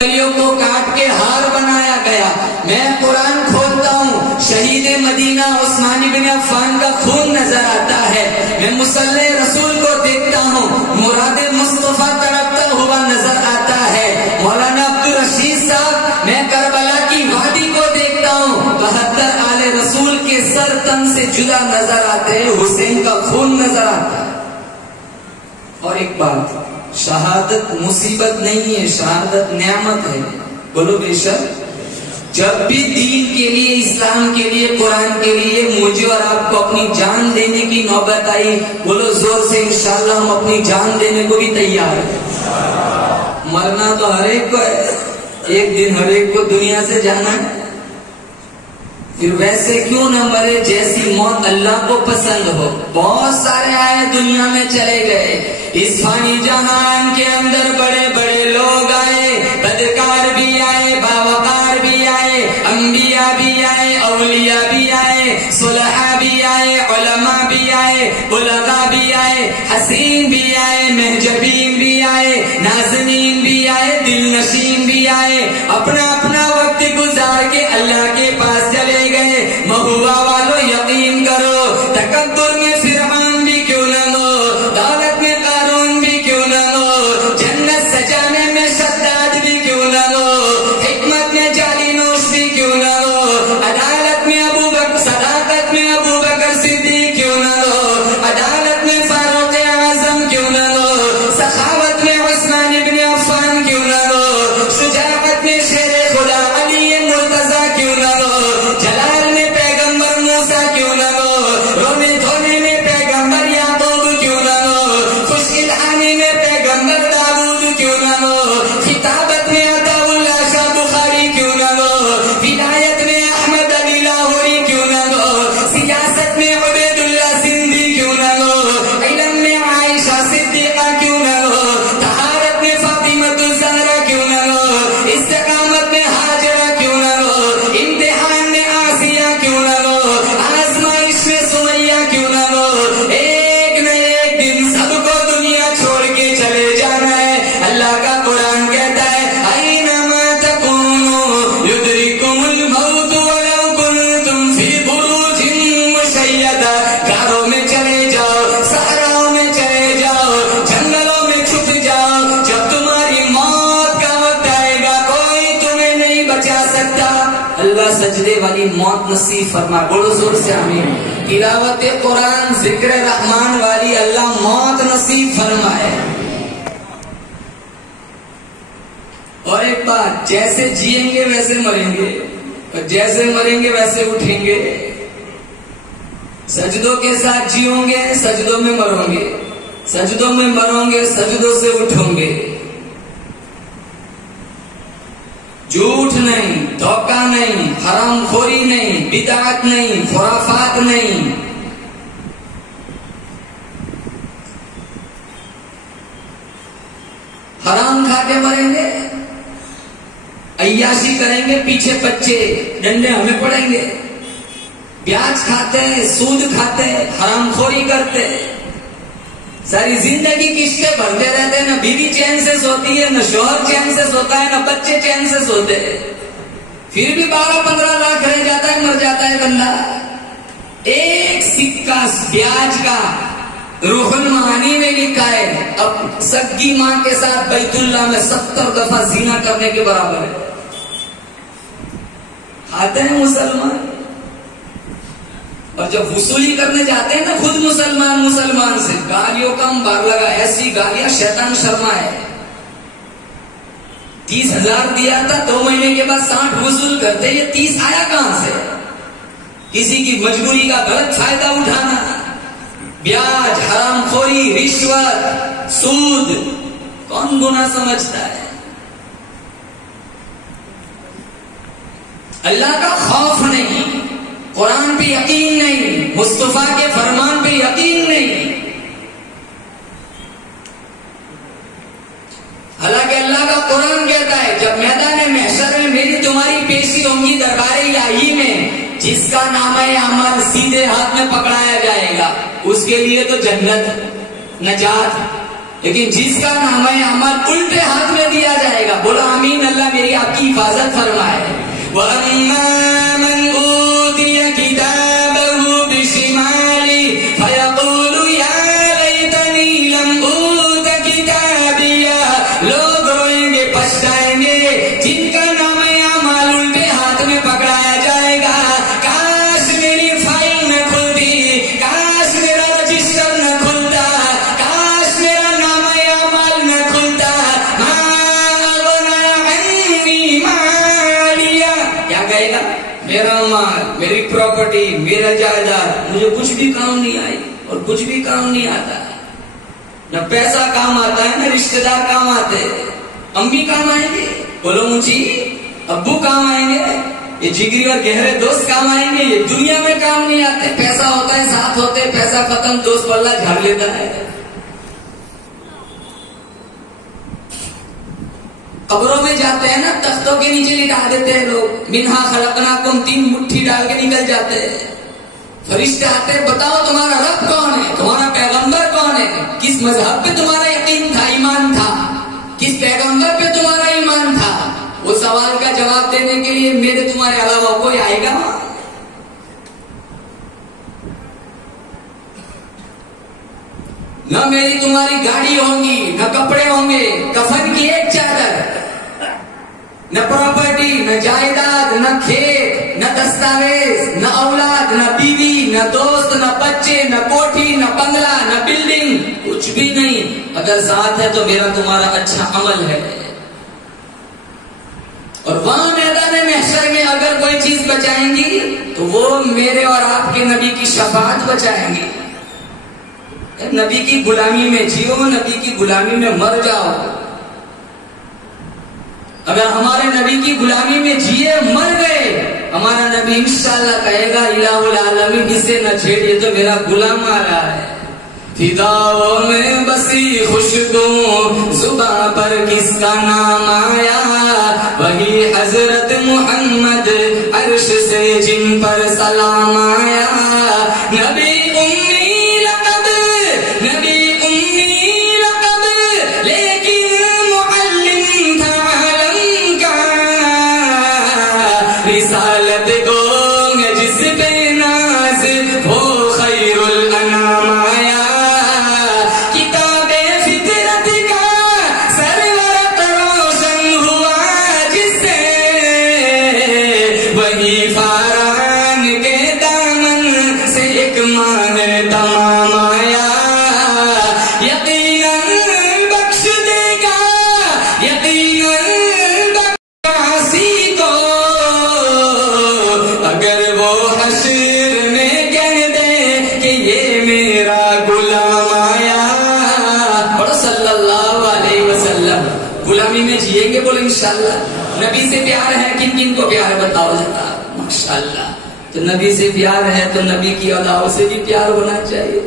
کو کاٹ کے ہار بنایا گیا. میں قرآن کھولتا ہوں، شہید مدینہ عثمان بن عفان کا خون نظر آتا ہے. میں مصلی رسول کو دیکھتا ہوں، مراد مصطفیٰ تڑپتا ہوا نظر آتا ہے. مولانا عبدالرشید صاحب، میں کربلا کی وادی کو دیکھتا ہوں، 72 آل رسول کے سر تن سے جدا نظر آتے ہیں، حسین کا خون نظر آتا ہے. اور ایک بات، شہادت مصیبت نہیں ہے، شہادت نعمت ہے. بولو بے شک. جب بھی دین کے لیے، اسلام کے لیے، قرآن کے لیے مجھے اور آپ کو اپنی جان دینے کی نوبت آئی، بولو زور سے انشاءاللہ ہم اپنی جان دینے کو بھی تیار ہیں. مرنا تو ہر ایک کو ہے، ایک دن ہر ایک کو دنیا سے جانا ہے. پھر ویسے کیوں نہ مرے جیسی موت اللہ کو پسند ہو. بہت سارے آئے دنیا میں چلے گئے، اس فانی جہان کے اندر بڑے بڑے لوگ آئے، بدکار بھی آئے، باوقار بھی آئے، انبیاء بھی آئے، اولیاء بھی آئے، صلحاء بھی آئے، علماء بھی آئے، بلغاء بھی آئے، حسین بھی آئے، محجبین بھی آئے، نازنین بھی آئے، دل نشین بھی آئے. اپنا اپنا وقت گزار کے اللہ کے پاس چلے گئے. مہوا والو یقین کرو، تکبر میں فرعون بھی کیوں نہ ہو، دولت میں قارون بھی کیوں نہ ہو، جنت سجانے میں شداد بھی کیوں نہ ہو، حکمت میں جالی نوش بھی کیوں نہ ہو، عدالت میں ابو بکر، صداقت میں ابو بکر صدیق کیوں نہ ہو، عدالت میں فاروق اعظم کیوں نہ ہو، سخاوت میں عثمان بن عفان کیوں نہ ہو، شجاعت میں شیر خدا علی مرتضی کیوں نہ ہو، جلال میں پیغمبر موسیٰ کیوں نہ ہو، رونے دھونے میں پیغمبر یعقوب کیوں نہ ہو، خوش الحانی میں پیغمبر داؤد کیوں نہ ہو، خطابت میں عطا اللہ شاہ بخاری کیوں نہ ہو، ولایت میں احمد علی لاہوری کیوں نہ ہو، سیاست میں عبید اللہ سندھی کیوں نہ ہو، علم میں عائشہ صدیقہ کیوں نہ ہو، طہارت میں فاطمۃ الزہرا کیوں نہ ہو، استقامت میں ہاجرہ کیوں نہ ہو، امتحان میں آسیہ کیوں نہ ہو، آزمائش میں سمیہ کیوں نہ ہو. ایک نہ ایک دن سب کو دنیا چھوڑ کے چلے جانا ہے. اللہ کا قرآن کہتا ہے، اینما تکونوا یدرککم الموت ولو کنتم فی بروج مشیدہ. گھروں میں چلے جاؤ، صحراؤں میں چلے جاؤ، جنگلوں میں چھپ جاؤ، جب تمہاری موت کا وقت آئے گا کوئی تمہیں نہیں بچا سکتا. اللہ سجدے والی موت نصیب فرمائے. بولو زور سے آمین. تلاوت قرآن، ذکر رحمان والی اللہ موت نصیب فرمائے. اور ایک بات، جیسے جیئیں گے ویسے مریں گے، اور جیسے مریں گے ویسے اٹھیں گے. سجدوں کے ساتھ جیوں گے، سجدوں میں مروں گے، سجدوں میں مروں گے، سجدوں سے اٹھوں گے. جھوٹ نہیں، دھوکہ نہیں، حرام خوری نہیں، بدعت نہیں، خرافات نہیں. حرام کھا کے مریں گے، عیاشی کریں گے، پیچھے بچے ڈنڈے ہمیں پڑیں گے. بیاج کھاتے ہیں، سود کھاتے ہیں، حرام خوری کرتے ہیں، ساری زندگی قسطیں بھرتے رہتے ہیں. نہ بیوی چین سے سوتی ہے، نہ شوہر چین سے سوتا ہے، نہ بچے چین سے سوتے ہیں. پھر بھی 12-15 لاکھ رہ جاتا ہے، مر جاتا ہے بندہ. ایک سکہ بیاج کا روح المعانی میں لکھا ہے، اب سگی ماں کے ساتھ بیت اللہ میں 70 دفعہ زنا کرنے کے برابر ہے. آتے ہیں مسلمان، اور جب وصولی کرنے جاتے ہیں نا خود مسلمان سے، گالیوں کا امبار لگا، ایسی گالیاں شیطان شرما ہے. 30,000 دیا تھا، 2 مہینے کے بعد 60 وصول کرتے. یہ 30 آیا کہاں سے؟ کسی کی مجبوری کا غلط فائدہ اٹھانا، بیاج، حرام خوری، رشوت، سود، کون گناہ سمجھتا ہے؟ اللہ کا خوف نہیں، قرآن پہ یقین نہیں، مصطفیٰ کے فرمان پہ یقین نہیں. حالانکہ اللہ کا قرآن کہتا ہے، جب میدان محشر میں میری تمہاری پیشی ہوں گی دربار الہی میں، جس کا نامہ اعمال سیدھے ہاتھ میں پکڑایا جائے گا، اس کے لیے تو جنت، نجات، لیکن جس کا نام عمل الٹے ہاتھ میں دیا جائے گا، بولا آمین، اللہ میری آپ کی حفاظت فرمائے۔ وَأَمَّا مَنْ أُوتِيَ كِتَابَهُ بِشِمَالِهِ فَيَقُولُ يَا لَيْتَنِي لَمْ أُوتَ كِتَابِيَهْ، لوگ روئیں گے، پچھتائیں گے، جن کا نام اعمال الٹے ہاتھ میں پکڑایا جائے گا، کاش میری فائل نہ کھلتی، کاش میرا رجسٹر نہ کھلتا، کاش میرا نام اعمال نہ کھلتا، ما اغنى عني مالیا، کیا کہے گا؟ میرا مال، میری پراپرٹی، میرا جائیداد مجھے کچھ بھی کام نہیں آئی اور کچھ بھی کام نہیں آتا۔ نہ پیسہ کام آتا ہے، نہ رشتہ دار کام آتے ہیں۔ امی کام آئیں گے، بولو مجھے، ابو کام آئیں گے، یہ جگری اور گہرے دوست کام آئیں گے، یہ دنیا میں کام نہیں آتے۔ پیسہ ہوتا ہے، ساتھ ہوتے، پیسہ ختم، دوست کو اللہ جھاڑ لیتا ہے۔ قبروں میں جاتے ہیں نا، تختوں کے نیچے لٹا دیتے ہیں لوگ، منہا خلقناکم، 3 مٹھی ڈال کے نکل جاتے ہیں۔ فرشتے آتے ہیں، بتاؤ تمہارا رب کون ہے، تمہارا پیغمبر کون ہے، کس مذہب پہ تمہارا یقین تھا، ایمان تھا، کس پیغمبر پہ تمہارا ایمان تھا؟ وہ سوال کا جواب دینے کے لیے میرے تمہارے علاوہ کوئی آئے گا؟ نہ میری تمہاری گاڑی ہوگی، نہ کپڑے ہوں گے، کفن کی ایک چادر، نہ پراپرٹی، نہ جائیداد، نہ کھیت، نہ دستاویز، نہ اولاد، نہ بیوی، نہ دوست، نہ بچے، نہ کوٹھی، نہ بنگلہ، نہ بلڈنگ، کچھ بھی نہیں۔ اگر ساتھ ہے تو میرا تمہارا اچھا عمل ہے۔ اور وہاں میدان محشر میں اگر کوئی چیز بچائیں گی تو وہ میرے اور آپ کے نبی کی شفاعت بچائیں گی۔ نبی کی غلامی میں جیو، نبی کی غلامی میں مر جاؤ۔ اگر ہمارے نبی کی غلامی میں جیے، مر گئے، ہمارا نبی انشاءاللہ کہے گا الہ العالمین اسے نہ چھیڑیے، تو میرا غلام آ رہا ہے۔ فداؤں میں بسی خوشبو زباں پر کس کا نام آیا، وہی حضرت محمد عرش سے جن پر سلام آیا۔ نبی امی لقب، نبی امی لقب، لیکن معلم تھا عالم کا، رسالت گونگ جس پہ ناز ہو خیر الانام آیا۔ بولے انشاءاللہ۔ نبی سے پیار ہے، کن کن کو پیار بتاؤ ذرا؟ ماشاءاللہ۔ تو نبی سے پیار ہے تو نبی کی اداؤں سے بھی پیار ہونا چاہیے۔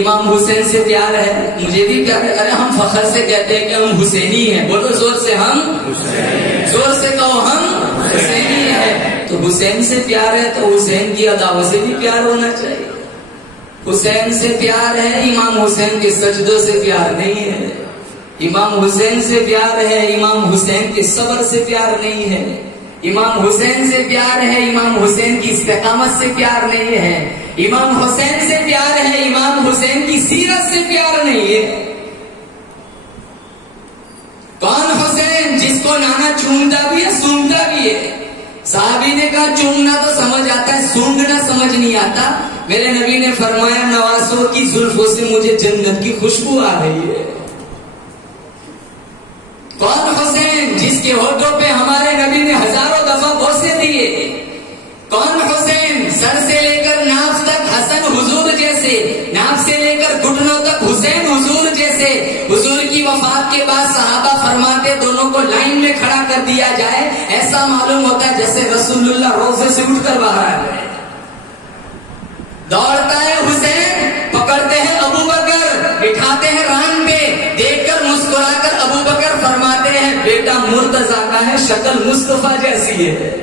امام حسین سے پیار ہے، مجھے بھی پیار ہے۔ ارے ہم فخر سے کہتے ہیں کہ ہم حسینی ہیں، بولو زور سے، ہم زور سے کہو، ہم حسینی ہیں۔ تو حسین سے پیار ہے تو حسین کی اداؤں سے بھی پیار ہونا چاہیے۔ حسین سے پیار ہے، امام حسین کے سجدوں سے پیار نہیں ہے۔ امام حسین سے پیار ہے، امام حسین کے صبر سے پیار نہیں ہے۔ امام حسین سے پیار ہے، امام حسین کی استقامت سے پیار نہیں ہے۔ امام حسین سے پیار ہے، امام حسین کی سیرت سے پیار نہیں ہے۔ کون حسین؟ جس کو نانا چومتا بھی ہے، سونگتا بھی ہے۔ صحابی نے کہا چومنا تو سمجھ آتا ہے، سونگنا سمجھ نہیں آتا۔ میرے نبی نے فرمایا نواسوں کی زلفوں سے مجھے جنت کی خوشبو آ رہی ہے۔ کون حسین؟ جس کے ہونٹوں پہ ہمارے نبی نے ہزاروں دفعہ بوسے دیے۔ کون حسین؟ سر سے لے کر ناف تک حسن حضور جیسے، ناف سے لے کر گھٹنوں تک حسین حضور جیسے۔ حضور کی وفات کے بعد صحابہ فرماتے دونوں کو لائن میں کھڑا کر دیا جائے، ایسا معلوم ہوتا ہے جیسے رسول اللہ روزے سے اٹھ کر باہر آ گئے۔ دوڑتا ہے حسین، پکڑتے ہیں ابو بکر، بٹھاتے ہیں ران پہ، دیکھ کر مسکرا کر ابو بکر فرماتے ہیں بیٹا مرتضیٰ کا ہے، شکل مصطفیٰ جیسی ہے۔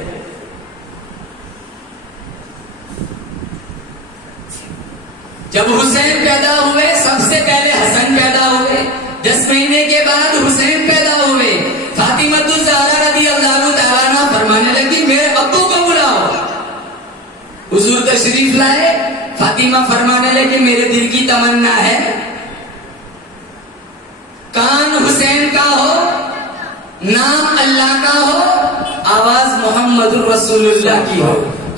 جب حسین پیدا ہوئے سب سے پہلے حسن پیدا ہوئے، 10 مہینے کے بعد حسین پیدا ہوئے. فاطمہ الزہرا رضی اللہ تعالیٰ عنہ فرمانے لگی میرے ابو کو بلاؤ. حضور تشریف لائے. فاطمہ فرمانے لگی میرے دل کی تمنا ہے کان حسین کا ہو, نام اللہ کا ہو, آواز محمد الرسول اللہ کی ہو.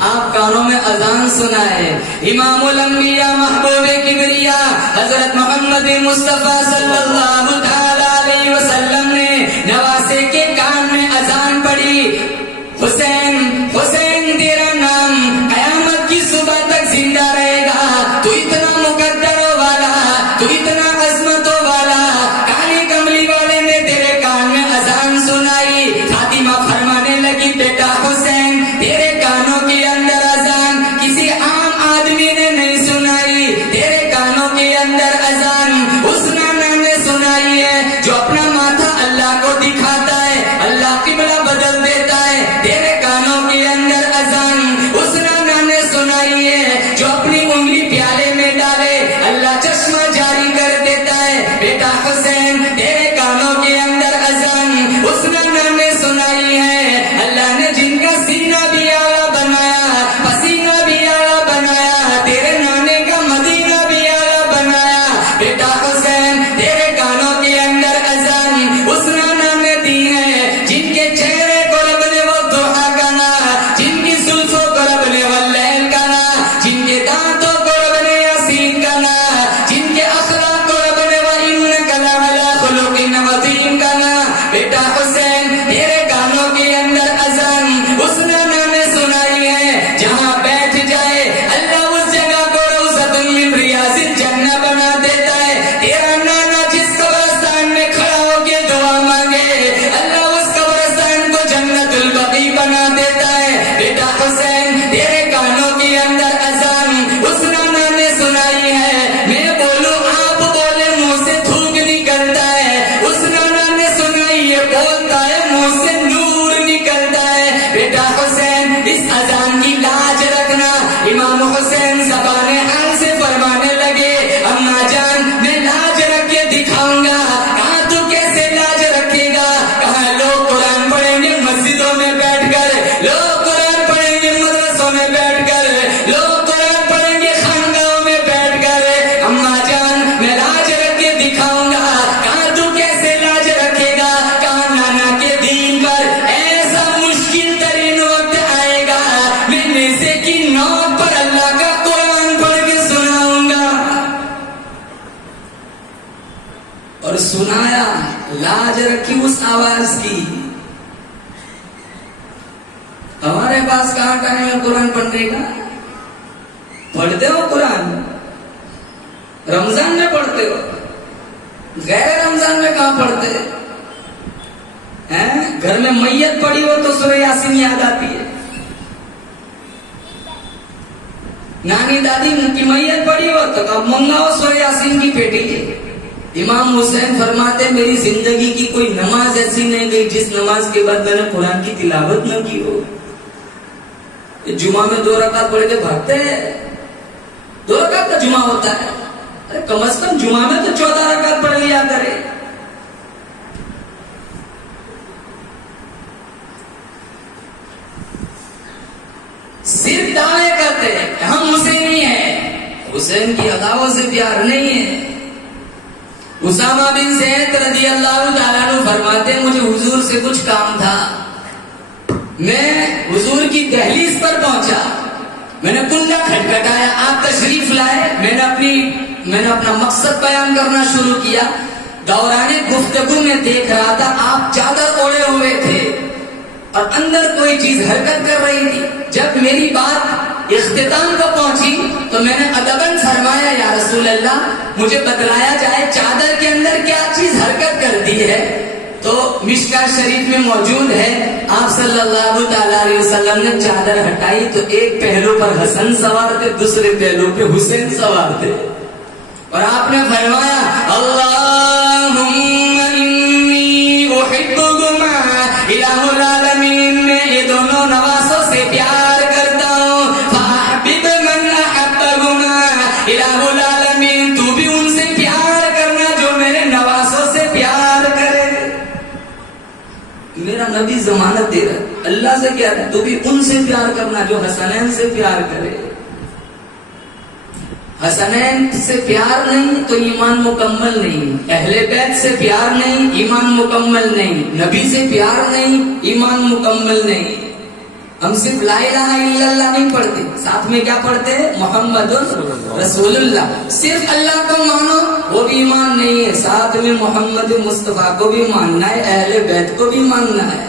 آپ کانوں میں اذان سنائے. امام الانبیاء محبوب کبریا حضرت محمد مصطفیٰ صلی اللہ تعالی علیہ وسلم نے نواسے کے کان میں اذان پڑھی. حسین حسین تیرا نام قیامت کی صبح تک زندہ رہے گا. تو اتنا مقدروں والا, تو اتنا عظمتوں والا. کالی کملی والے نے تیرے کان میں اذان سنائی. فاطمہ فرمانے لگی بیٹا حسین تیرے کانوں کے اندر اذان کسی عام آدمی نے نہیں سنائی. تیرے کانوں کے اندر اذان اس نانا نے سنائی ہے جو اپنا ماتھا اللہ کو دکھاتا ہے, اللہ قبلہ بدل دیتا ہے. تیرے کانوں کے اندر اذان اس نانا نے سنائی ہے جو اپنی انگلی پیالے میں ڈالے اللہ چشمہ جاری کر دیتا ہے. بیٹا حسین تیرے کانوں کے اندر اذان اس نانا نے سنائی ہے اللہ نے جن کا سینہ بھی اعلیٰ بنایا, پسینہ بھی اعلیٰ بنایا, تیرے نانے کا مدینہ بھی اعلیٰ بنایا. بیٹا حسین تیرے کانوں کے اندر اذان اس نانا نے دی ہے جن کے چہرے کو رب نے وہ دوحہ کہا, جن کی زلفوں کو رب نے وہ لیل کہا, جن کے دانتوں کو رب نے یاسین کہا, جن کے اخلاق کو رب نے وہ انک لعلی خلق عظیم کہا. بیٹا حسین تیرے کانوں کے اندر اذان اس نانا نے سنائی ہے جہاں بیٹھ جائے اللہ اس جگہ کو روضۃ من ریاض الجنہ بنا دیتا ہے. تیرا نانا جس قبرستان میں کھڑا ہو کے دعا مانگے اللہ اس قبرستان کو جنت البقیع بنا دیتا ہے. بیٹا حسین تیرے کانوں کے اندر اذان اس نانا نے سنائی ہے. میں بولوں آپ بولے منہ سے تھوک نکلتا ہے, اس نانا نے سنائی ہے بولتا ہے منہ سے نور نکلتا ہے. بیٹا حسین اس اذان کی لاج رکھنا. امام حسین زبان حال سے فرمانے لگے اماں جان میں لاج رکھ کے دکھاؤں گا. کہاں تو کیسے لاج رکھے گا, کہاں لوگ قرآن پڑھیں گے مسجدوں میں بیٹھ کر, لوگ قرآن پڑھیں گے مدرسوں میں بیٹھ کر, لوگ قرآن پڑھیں گے خانقاہوں میں بیٹھ کر. اماں جان میں لاج رکھ کے دکھاؤں گا. کہاں تو کیسے لاج رکھے گا, کہاں نانا کے دین پر ایسا مشکل ترین وقت آئے گا میں نیزے کی نوک پر اللہ کا قرآن پڑھ کے سناؤں گا. اور سنایا, لاج رکھی اس آواز کی. ہمارے پاس کہاں ٹائم ہے قرآن پڑھنے کا؟ پڑھتے ہو قرآن رمضان میں پڑھتے ہو, غیر رمضان میں کہاں پڑھتے ہیں؟ گھر میں میت پڑی ہو تو سورہ یاسین یاد آتی ہے, نانی دادی کی میت پڑی ہو تو اب منگاؤ سورہ یاسین کی پیٹی. امام حسین فرماتے میری زندگی کی کوئی نماز ایسی نہیں گئی جس نماز کے بعد میں نے قرآن کی تلاوت نہ کی ہو. جمعہ میں 2 رکعت پڑھ کے بھاگتے ہیں, 2 رکعت کا جمعہ ہوتا ہے, ارے کم از کم جمعہ میں تو 14 رکعت پڑھ لیا کرے. صرف دعوے کرتے ہیں کہ ہم حسینی ہیں, حسین کی اداؤں سے پیار نہیں ہے. اسامہ بن زید رضی اللہ تعالیٰ عنہ فرماتے ہیں مجھے حضور سے کچھ کام تھا. میں حضور کی دہلیز پر پہنچا, میں نے کنڈا کھٹکھٹایا, آپ تشریف لائے. میں نے اپنا مقصد بیان کرنا شروع کیا. دوران گفتگو میں دیکھ رہا تھا آپ چادر اوڑے ہوئے تھے اور اندر کوئی چیز حرکت کر رہی تھی. جب میری بات اختتام کو پہنچی تو میں نے ادباً فرمایا یا رسول اللہ مجھے بتلایا جائے چادر کے اندر کیا چیز حرکت کرتی ہے. تو مشکاہ شریف میں موجود ہے آپ صلی اللہ تعالیٰ علیہ وسلم نے چادر ہٹائی تو ایک پہلو پر حسن سوار تھے, دوسرے پہلو پہ حسین سوار تھے, اور آپ نے فرمایا اللہم انی احبکما الہ العالمین, میں یہ دونوں نواسوں سے پیار کرتا ہوں. فاحبب من احبکما الہ العالمین, تو بھی ان سے پیار کرنا جو میرے نواسوں سے ضمانت دے رہا ہے. اللہ سے کہہ رہا ہے تو بھی ان سے پیار کرنا جو حسنین سے پیار کرے. حسنین سے پیار نہیں تو ایمان مکمل نہیں. اہل بیت سے پیار نہیں ایمان مکمل نہیں. نبی سے پیار نہیں ایمان مکمل نہیں. ہم صرف لا الہ الا اللہ نہیں پڑھتے, ساتھ میں کیا پڑھتے ہیں؟ محمد رسول اللہ. صرف اللہ کو مانو وہ بھی ایمان نہیں ہے, ساتھ میں محمد مصطفیٰ کو بھی ماننا ہے, اہل بیت کو بھی ماننا ہے.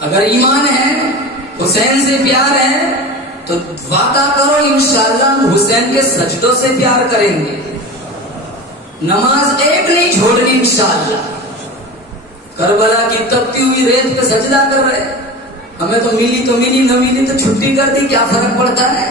اگر ایمان ہے, حسین سے پیار ہے, تو وعدہ کرو انشاءاللہ حسین کے سجدوں سے پیار کریں گے. نماز ایک نہیں چھوڑنی انشاءاللہ. کربلا کی تپتی ہوئی ریت پہ سجدہ کر رہے, ہمیں تو ملی نہ ملی تو چھٹی کر دی, کیا فرق پڑتا ہے؟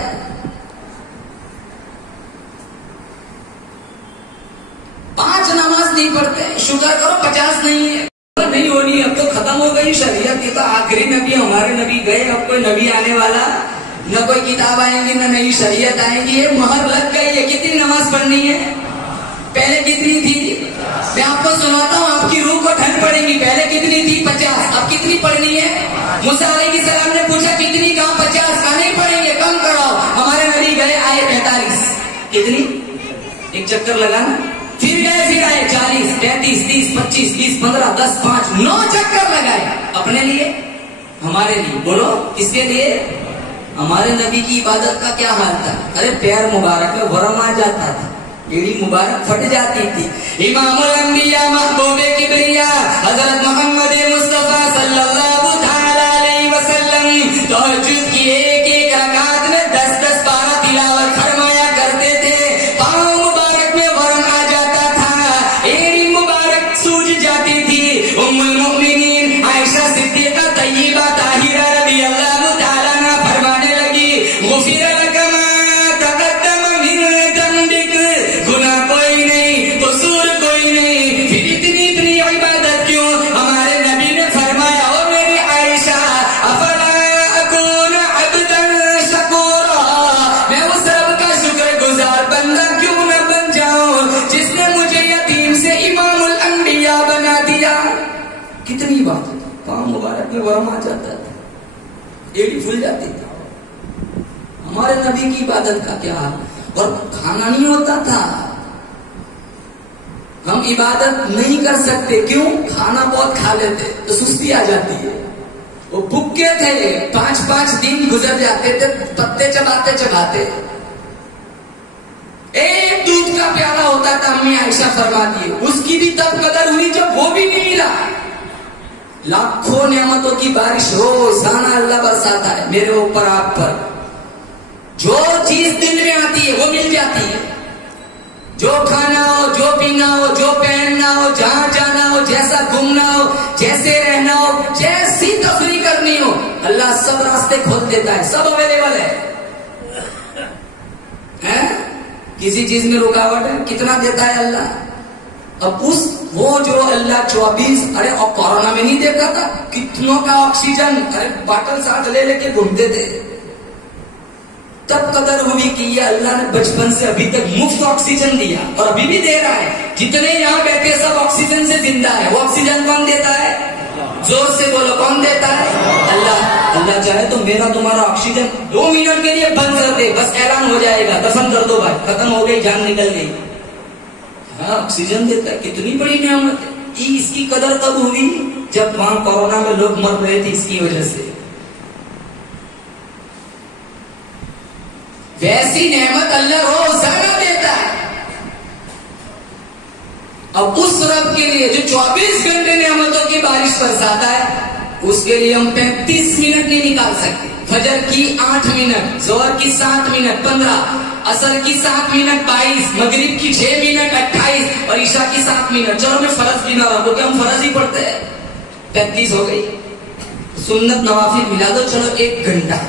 پانچ نماز نہیں پڑھتے, شکر کرو 50 نہیں ہے. نہیں ہونی, اب تو ختم ہو گئی شریعت. یہ تو آخری نبی ہمارے نبی گئے, اب کوئی نبی آنے والا نہ, کوئی کتاب آئیں گی نہ نئی شریعت آئیں گی. یہ مہر لگ گئی ہے. کتنی نماز پڑھنی ہے؟ پہلے کتنی تھی؟ میں آپ کو سناتا ہوں, آپ کی روح کو ٹھنڈ پڑے گی. پہلے کتنی تھی؟ 50. اب کتنی پڑھنی ہے؟ موسیٰ علیہ السلام نے پوچھا کتنی؟ کہا 50. کہا نہیں پڑھیں گے, کم کراؤ. ہمارے نبی گئے, آئے 45. کتنی؟ ایک چکر لگانا, پھر گئے, پھر آئے 40, 33, 30, 25, 20, 15, 10, 5, 9 چکر لگائے. اپنے لیے, ہمارے لیے. بولو کس کے لیے؟ ہمارے نبی کی عبادت کا کیا حال تھا؟ ارے پیر مبارک میں ورم آ جاتا تھا, ایڑی مبارک پھٹ جاتی تھی. امام الانبیاء محبوب کبریا حضرت محمد مصطفیٰ صلی اللہ تعالی علیہ وسلم تہجد کی ایک ایک رکعت میں 10-10 پارہ تلاوت فرمایا کرتے تھے. پاؤں مبارک میں ورم آ جاتا تھا, ایڑی مبارک سوج جاتی تھی. ام المؤمنین عائشہ صدیقہ طیبہ طاہرہ رضی اللہ تعالیٰ عنہا فرمانے لگی, غفر لک ما تقدم من ذنبک, گناہ کوئی نہیں, قصور کوئی نہیں. پھر اتنی عبادت کیوں؟ ہمارے نبی نے فرمایا, او میری عائشہ, افلا اکون عبدا شکورا, میں اس رب کا شکر گزار بندہ کیوں نہ بن جاؤں جس نے مجھے یتیم سے امام الانبیاء بنا دیا. کتنی بات, پاؤں مبارک میں ورم آ جاتا تھا, ایڑی پھول جاتی تھی. ہمارے نبی کی عبادت کا کیا حال. اور کھانا نہیں ہوتا تھا. ہم عبادت نہیں کر سکتے, کیوں؟ کھانا بہت کھا لیتے تو سستی آ جاتی ہے. وہ بھوکے تھے, 5-5 دن گزر جاتے تھے پتے چباتے چباتے. ایک دودھ کا پیالہ ہوتا تھا, امی عائشہ فرماتی ہے, اس کی بھی تب قدر ہوئی جب وہ بھی نہیں ملا. لاکھوں نعمتوں کی بارش روزانہ اللہ برساتا ہے میرے اوپر آپ پر. جو چیز دل میں آتی ہے وہ مل جاتی ہے. جو کھانا ہو, جو پینا ہو, جو پہننا ہو, جہاں جانا ہو, جیسا گھومنا ہو, جیسے رہنا ہو, جیسی تفریح کرنی ہو, اللہ سب راستے کھول دیتا ہے, سب اویلیبل ہے. کسی چیز میں رکاوٹ ہے؟ کتنا دیتا ہے اللہ. اب وہ جو اللہ 24, ارے اور کورونا میں نہیں دیکھا تھا کتنوں کا آکسیجن, ارے باٹل ساتھ لے کے گھومتے تھے. تب قدر ہوئی کہ یہ اللہ نے بچپن سے ابھی تک مفت آکسیجن دیا, اور ابھی بھی دے رہا ہے. جتنے یہاں بیٹھے سب آکسیجن سے زندہ ہے. وہ آکسیجن کون دیتا ہے؟ زور سے بولو, کون دیتا ہے؟ اللہ. اللہ چاہے تو میرا تمہارا آکسیجن 2 منٹ کے لیے بند کر دے, بس اعلان ہو جائے گا, دفن کر دو بھائی, ختم ہو گئی, جان نکل گئی. ہاں, آکسیجن دیتا ہے. کتنی بڑی نعمت ہے. اس کی قدر کب ہوئی؟ جب وہاں کورونا میں لوگ مر رہے تھے اس کی وجہ سے. ویسی نعمت اللہ روزانہ دیتا ہے. اب اس رب کے لیے جو 24 گھنٹے نعمتوں کی بارش برساتا ہے, اس کے لیے ہم 35 منٹ نہیں نکال سکتے. فجر کی 8 منٹ, ظہر کی 7 منٹ 15, عصر کی 7 منٹ 22, مغرب کی 6 منٹ 28 اور عشاء کی 7 منٹ. چلو میں فرض بھی نہ رکھو کہ ہم فرض ہی پڑھتے ہیں, 35 ہو گئی. سنت نوافل ملا دو, چلو 1 گھنٹہ.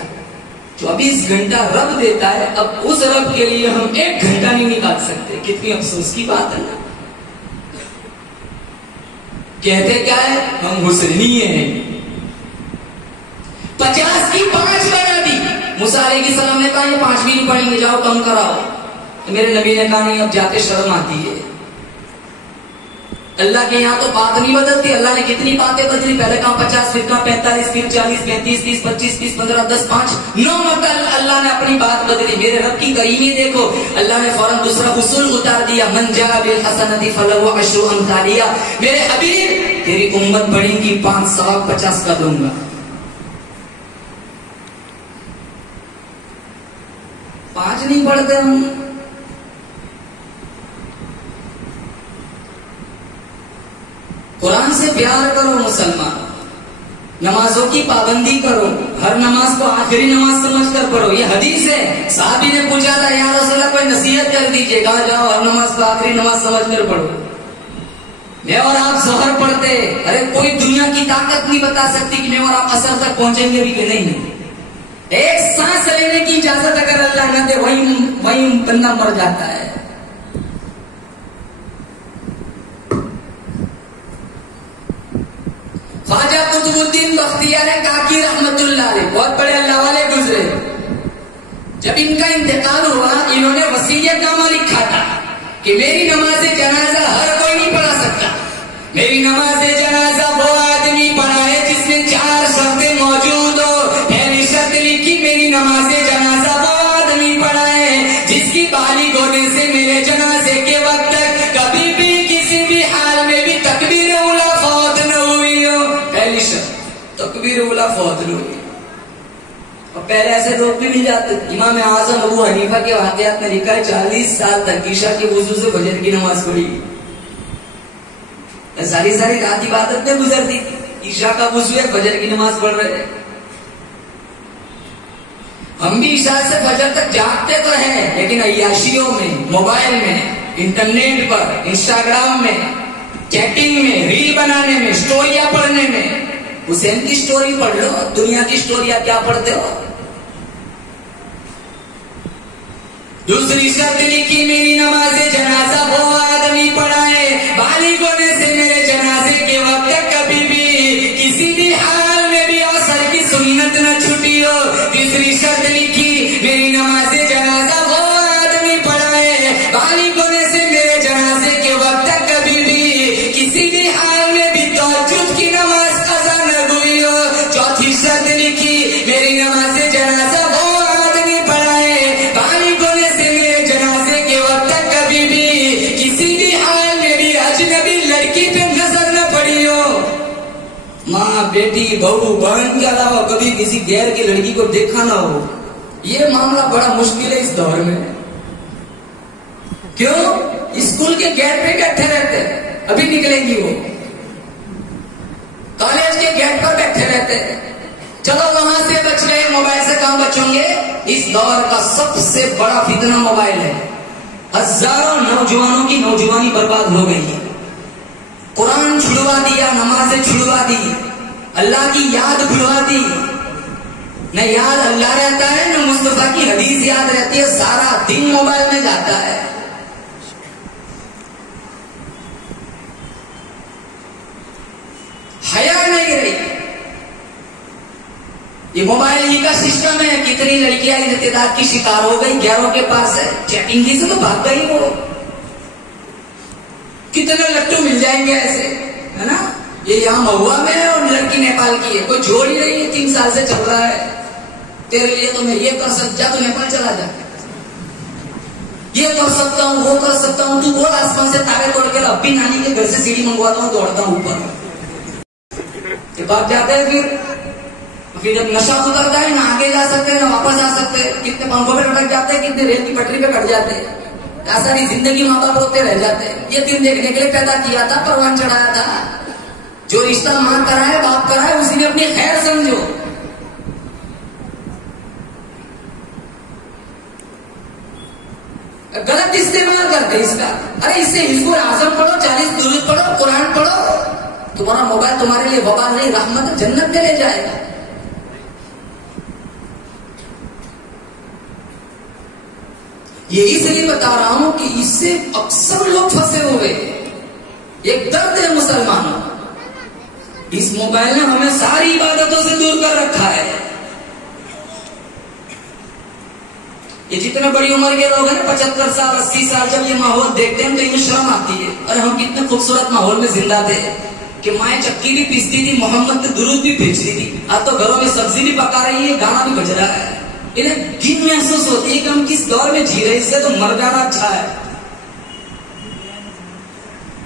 24 گھنٹہ رب دیتا ہے. اب اس رب کے لیے ہم 1 گھنٹہ نہیں نکال سکتے. کتنی افسوس کی بات ہے نا. کہتے کیا ہے؟ ہم حسینی ہیں. 50 کی 5 بنا دی. موسیٰ علیہ السلام نے کہا یہ 5 بھی نہیں پڑھیں گے, جاؤ کم کراؤ. تو میرے نبی نے کہا نہیں, اب جاتے شرم آتی ہے. اللہ کے یہاں تو بات نہیں بدلتی. اللہ نے کتنی باتیں بدلی. پہلے کہاں 50 پھر کہاں 45 پھر 40 35 30 25 30 15 10 5 9 مرتبہ اللہ نے اپنی بات بدلی. میرے رب کی کریمی دیکھو, اللہ نے فوراً دوسرا اصول اتار دیا, من جاء بالحسنۃ فلہ عشر امثالہا. میرے حبیب تیری امت بڑھیں گی 5 ثواب 50 کا دوں گا. 5 نہیں پڑھتے ہم. قرآن سے پیار کرو مسلمان, نمازوں کی پابندی کرو, ہر نماز کو آخری نماز سمجھ کر پڑھو. یہ حدیث ہے. صحابی نے پوچھا تھا یا رسول اللہ کوئی نصیحت کر دیجئے, کہاں جاؤ ہر نماز کو آخری نماز سمجھ کر پڑھو. میں اور آپ ظہر پڑھتے, ارے کوئی دنیا کی طاقت نہیں بتا سکتی کہ میں اور آپ اثر تک پہنچیں گے بھی کہ نہیں. ایک سانس لینے کی اجازت اگر اللہ نہ دے وہیں بندہ مر جاتا ہے. خواجہ قطب الدین بختیار کاکی رحمت اللہ علیہ بہت بڑے اللہ والے گزرے. جب ان کا انتقال ہوا انہوں نے وصیت نامہ لکھا تھا کہ میری نماز جنازہ ہر کوئی نہیں پڑھا سکتا. میری نماز جنازہ وہ آدمی پڑھائے جس میں 4 شرطیں موجود ہو. پہلی شرط لکھی میری نماز جنازہ وہ آدمی پڑھائے جس کی بالغ ہونے سے میرے جنازے کے وقت تک کبھی بھی کسی بھی حال میں بھی تکبیر اولیٰ فوت نہ ہوئی ہو. پہلی شرط تکبیر اولیٰ فوت نہ ہوئی. اور پہلے ایسے لوگ بھی نہیں جاتے. امام اعظم ابو حنیفہ کے واقعات میں لکھا ہے 40 سال تک عشاء کے وضو سے فجر کی نماز پڑھی. ساری رات عبادت میں گزرتی تھی. عشاء کا وضو ہے, فجر کی نماز پڑھ رہے ہیں. ہم بھی عشاء سے فجر تک جاگتے تو ہیں لیکن عیاشیوں میں, موبائل میں, انٹرنیٹ پر, انسٹاگرام میں, چیٹنگ میں, ریل بنانے میں, سٹوریاں پڑھنے میں. حسین کی سٹوری پڑھ لو, دنیا کی سٹوریاں کیا پڑھتے ہو. دوسری شرط لکھی میری نماز جنازہ وہ آدمی پڑھائے بالغ ہونے سے میرے جنازے کے وقت کبھی بھی کسی بھی حال میں بھی عصر کی سنت نہ چھٹی ہو. تیسری شرط لکھی میری نماز جنازہ وہ آدمی پڑھائے بالغ ہونے سے میرے جنازے کے وقت کبھی بھی کسی بھی حال میں بھی تہجد کی نماز قضا نہ ہوئی ہو. چوتھی شرط لکھی میری نماز جنازہ وہ آدمی پڑھائے بالغ ہونے سے میرے جنازے کے وقت کبھی بھی کسی بھی حال میں بھی اجنبی لڑکی پہ نظر نہ پڑی ہو. ماں, بیٹی, بہو, بہن کے علاوہ کبھی کسی غیر کی لڑکی کو دیکھا نہ ہو. یہ معاملہ بڑا مشکل ہے اس دور میں. کیوں؟ اسکول کے گیٹ پہ بیٹھے رہتے, ابھی نکلیں گی وہ. کالج کے گیٹ پر بیٹھے رہتے, چلو وہاں سے بچ گئے, موبائل سے کہاں بچوں گے. اس دور کا سب سے بڑا فتنہ موبائل ہے. ہزاروں نوجوانوں کی نوجوانی برباد ہو گئی ہے. قرآن چھڑوا دیا, نمازیں چھڑوا دی, اللہ کی یاد بھلوا دی. نہ یاد اللہ رہتا ہے نہ مصطفیٰ کی حدیث یاد رہتی ہے. سارا دن موبائل میں جاتا ہے. حیا نہیں رہی. یہ موبائل ہی کا سسٹم ہے. کتنی لڑکیاں ارتداد کی شکار ہو گئی, غیروں کے پاس ہے, چیٹنگ کی سے تو بھاگ گئی وہ. کتنے لٹو مل جائیں گے ایسے, ہے نا. یہ یہاں مہوا میں ہے اور لڑکی نیپال کی ہے, کوئی جوڑ ہی نہیں ہے. 3 سال سے چل رہا ہے. تیرے لیے تو میں یہ کر سکتا, تو نیپال چلا جا. یہ کر سکتا ہوں, وہ کر سکتا ہوں, تو بول آسمان سے تارے توڑ کے اب بھی نانی کے گھر سے سیڑھی منگواتا ہوں, دوڑتا ہوں اوپر. باپ جاتے ہیں پھر جب نشہ اترتا ہے نہ آگے جا سکتے نہ واپس آ سکتے. کتنے پنکھوں پہ لٹک جاتے ہیں, کتنے ریل کی پٹری پہ کٹ جاتے ہیں. ساری زندگی ماں باپ روتے رہ جاتے ہیں. یہ دن دیکھنے کے لیے پیدا کیا تھا, پروان چڑھایا تھا. جو رشتہ ماں کرا ہے, باپ کرا ہے, اسی نے اپنی خیر سمجھو. غلط استعمال کرتے اس کا. ارے اس سے حزب اعظم پڑھو, 40 درود پڑھو, قرآن پڑھو. تمہارا موبائل تمہارے لیے وبال نہیں, رحمت جنت میں لے جائے گا. یہ اس لیے بتا رہا ہوں کہ اس سے اکثر لوگ پھنسے ہوئے. ایک درد ہے مسلمانوں. اس موبائل نے ہمیں ساری عبادتوں سے دور کر رکھا ہے. یہ جتنے بڑی عمر کے لوگ ہیں نا 75 سال 80 سال جب یہ ماحول دیکھتے ہیں تو انہیں شرم آتی ہے. ارے ہم کتنے خوبصورت ماحول میں زندہ تھے کہ مائیں چکی بھی پیستی تھی, محمد نے درود بھی بھیجتی تھی. اب تو گھروں میں سبزی بھی پکا رہی ہے, گانا بھی بج رہا ہے. انہیں گن محسوس ہوتی ہے کہ ہم کس دور میں جی رہے, اس سے تو مر جانا اچھا ہے.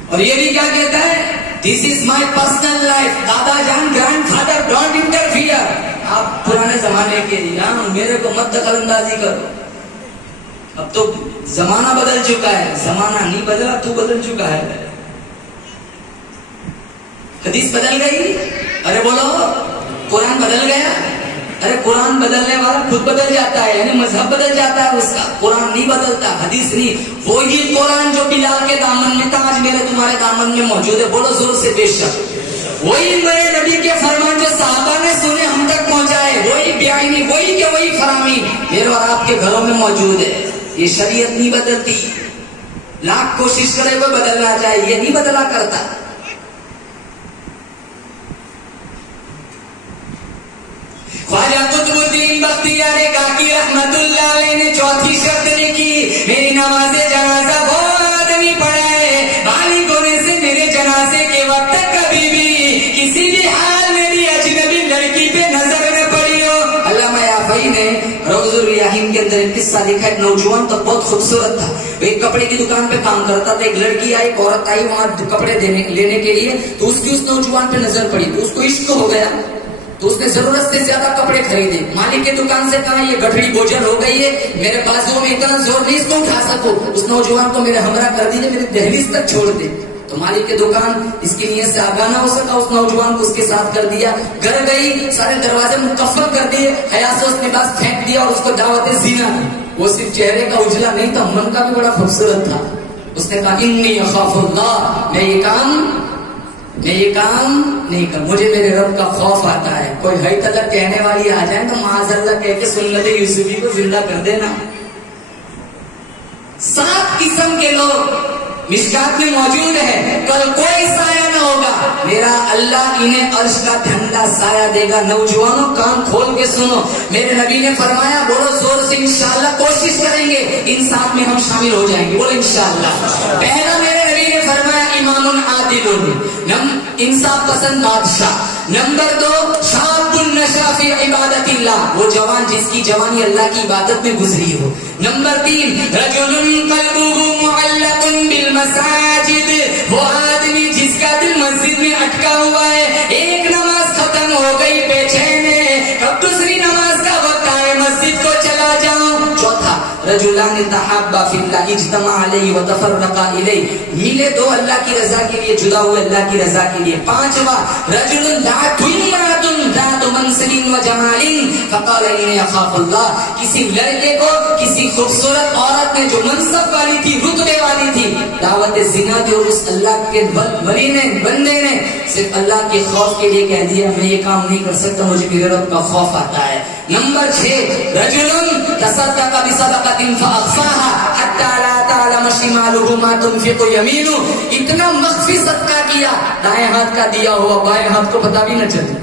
اور یہ بھی کیا کہتا ہے, دس از مائی پرسنل لائف, دادا جان گرینڈ فادر ڈونٹ انٹرفیئر. آپ پرانے زمانے کے لیے میرے کو مت دخل اندازی کرو. اب تو زمانہ بدل چکا ہے, زمانہ نہیں بدلا, تو بدل چکا ہے. حدیث بدل گئی, ارے بولو قرآن بدل گیا. ارے قرآن بدلنے والا خود بدل جاتا ہے, یعنی مذہب بدل جاتا ہے اس کا, قرآن نہیں بدلتا, حدیث نہیں. وہی قرآن جو بلال کے دامن میں تھا آج میرے تمہارے دامن میں موجود ہے. بولو زور سے بے شک. وہی میرے نبی کے فرمان جو صحابہ نے سنے ہم تک پہنچائے, وہی بیانی, وہی کے وہی فرامی میرے اور آپ کے گھروں میں موجود ہے. یہ شریعت نہیں بدلتی, لاکھ کوشش کرے وہ بدلنا چاہے, یہ نہیں بدلا کرتا. خواجہ قطب الدین بختیار کاکی رحمت اللہ علیہ نے چوتھی شرط لکھی, میری نماز جنازہ وہ آدمی پڑھائے بالغ ہونے سے میرے جنازے کے وقت تک کبھی بھی کسی بھی حال میں بھی اجنبی لڑکی پہ نظر نہ پڑی ہو. علامہ یافعی نے روض الریاحین کے اندر ایک قصہ لکھا. ایک نوجوان تو بہت خوبصورت تھا, وہ ایک کپڑے کی دکان پہ کام کرتا تھا. ایک لڑکی آئی, ایک عورت آئی وہاں کپڑے لینے کے لیے, تو اس کی اس نوجوان پہ نظر پڑی, تو اس کو عشق ہو گیا. تو اس نے ضرورت سے زیادہ کپڑے خریدے. مالک کے دکان سے کہا یہ گٹھڑی بوجھل ہو گئی ہے, میرے بازو میں اتنا زور نہیں اس کو اٹھا سکو, اس نوجوان کو میرے ہمراہ کر دیجیے, میری دہلیز تک چھوڑ دے. تو مالک کے دکان اس کی نیت سے آگاہ نہ ہو سکا, اس نوجوان کو اس کے ساتھ کر دیا. گھر گئی, سارے دروازے مکفل کر دیے, حیا سے اس نے بس پھینک دیا اور اس کو دعوت زنا دی. وہ صرف چہرے کا اجلا نہیں تھا, من کا بھی بڑا خوبصورت تھا. اس نے کہا انی اخاف اللہ, میں یہ کام نہیں کر, مجھے میرے رب کا خوف آتا ہے. کوئی ہائی تلک کہنے والی آ جائے تو معاذ اللہ کہہ کے سنت یوسفی کو زندہ کر دینا. 7 قسم کے لوگ مشکات میں موجود ہے, کل کوئی سایہ نہ ہوگا, میرا اللہ انہیں عرش کا ٹھنڈا سایہ دے گا. نوجوانوں کان کھول کے سنو, میرے نبی نے فرمایا, بولو زور سے انشاءاللہ, کوشش کریں گے ان 7 میں ہم شامل ہو جائیں گے. بولو انشاءاللہ. پہلا میرے نبی نے فرمایا امام عادل, انصاف پسند بادشاہ. نمبر 2 شاب النشا فی عبادت اللہ, وہ جوان جس کی جوانی اللہ کی عبادت میں گزری ہو. نمبر 3 رجل قلبه معلق بالمساجد, وہ آدمی جس کا دل مسجد میں اٹکا ہوا ہے, ایک نماز ختم ہو گئی بے چین ہے, اب دوسری نماز کا وقت آئے مسجد کو چلا جاؤں. چوتھا رجلان تحابا فی اللہ اجتمع علیہ وتفرقا الیہ, ملے دو اللہ کی رضا کے لیے, جدا ہوئے اللہ کی رضا کے لیے. پانچواں رجل دعت امرأۃ ذات منصب وجمال فقال انی اخاف اللہ, کسی لڑکے کو کسی خوبصورت عورت نے جو منصب والی تھی, رتبے والی تھی, دعوت زنا دی, اور اس اللہ کے ولی نے, بندے نے صرف اللہ کے خوف کے لیے کہہ دیا میں یہ کام نہیں کر سکتا, مجھے میرے رب کا خوف آتا ہے. نمبر 6 رجل تصدق بصدقۃ فاخفاها حتى لا تعلم شماله ما تنفق يمينه, اتنا مخفی صدقہ کیا دائیں ہاتھ کا دیا ہوا بائیں ہاتھ کو پتہ بھی نہ چلے.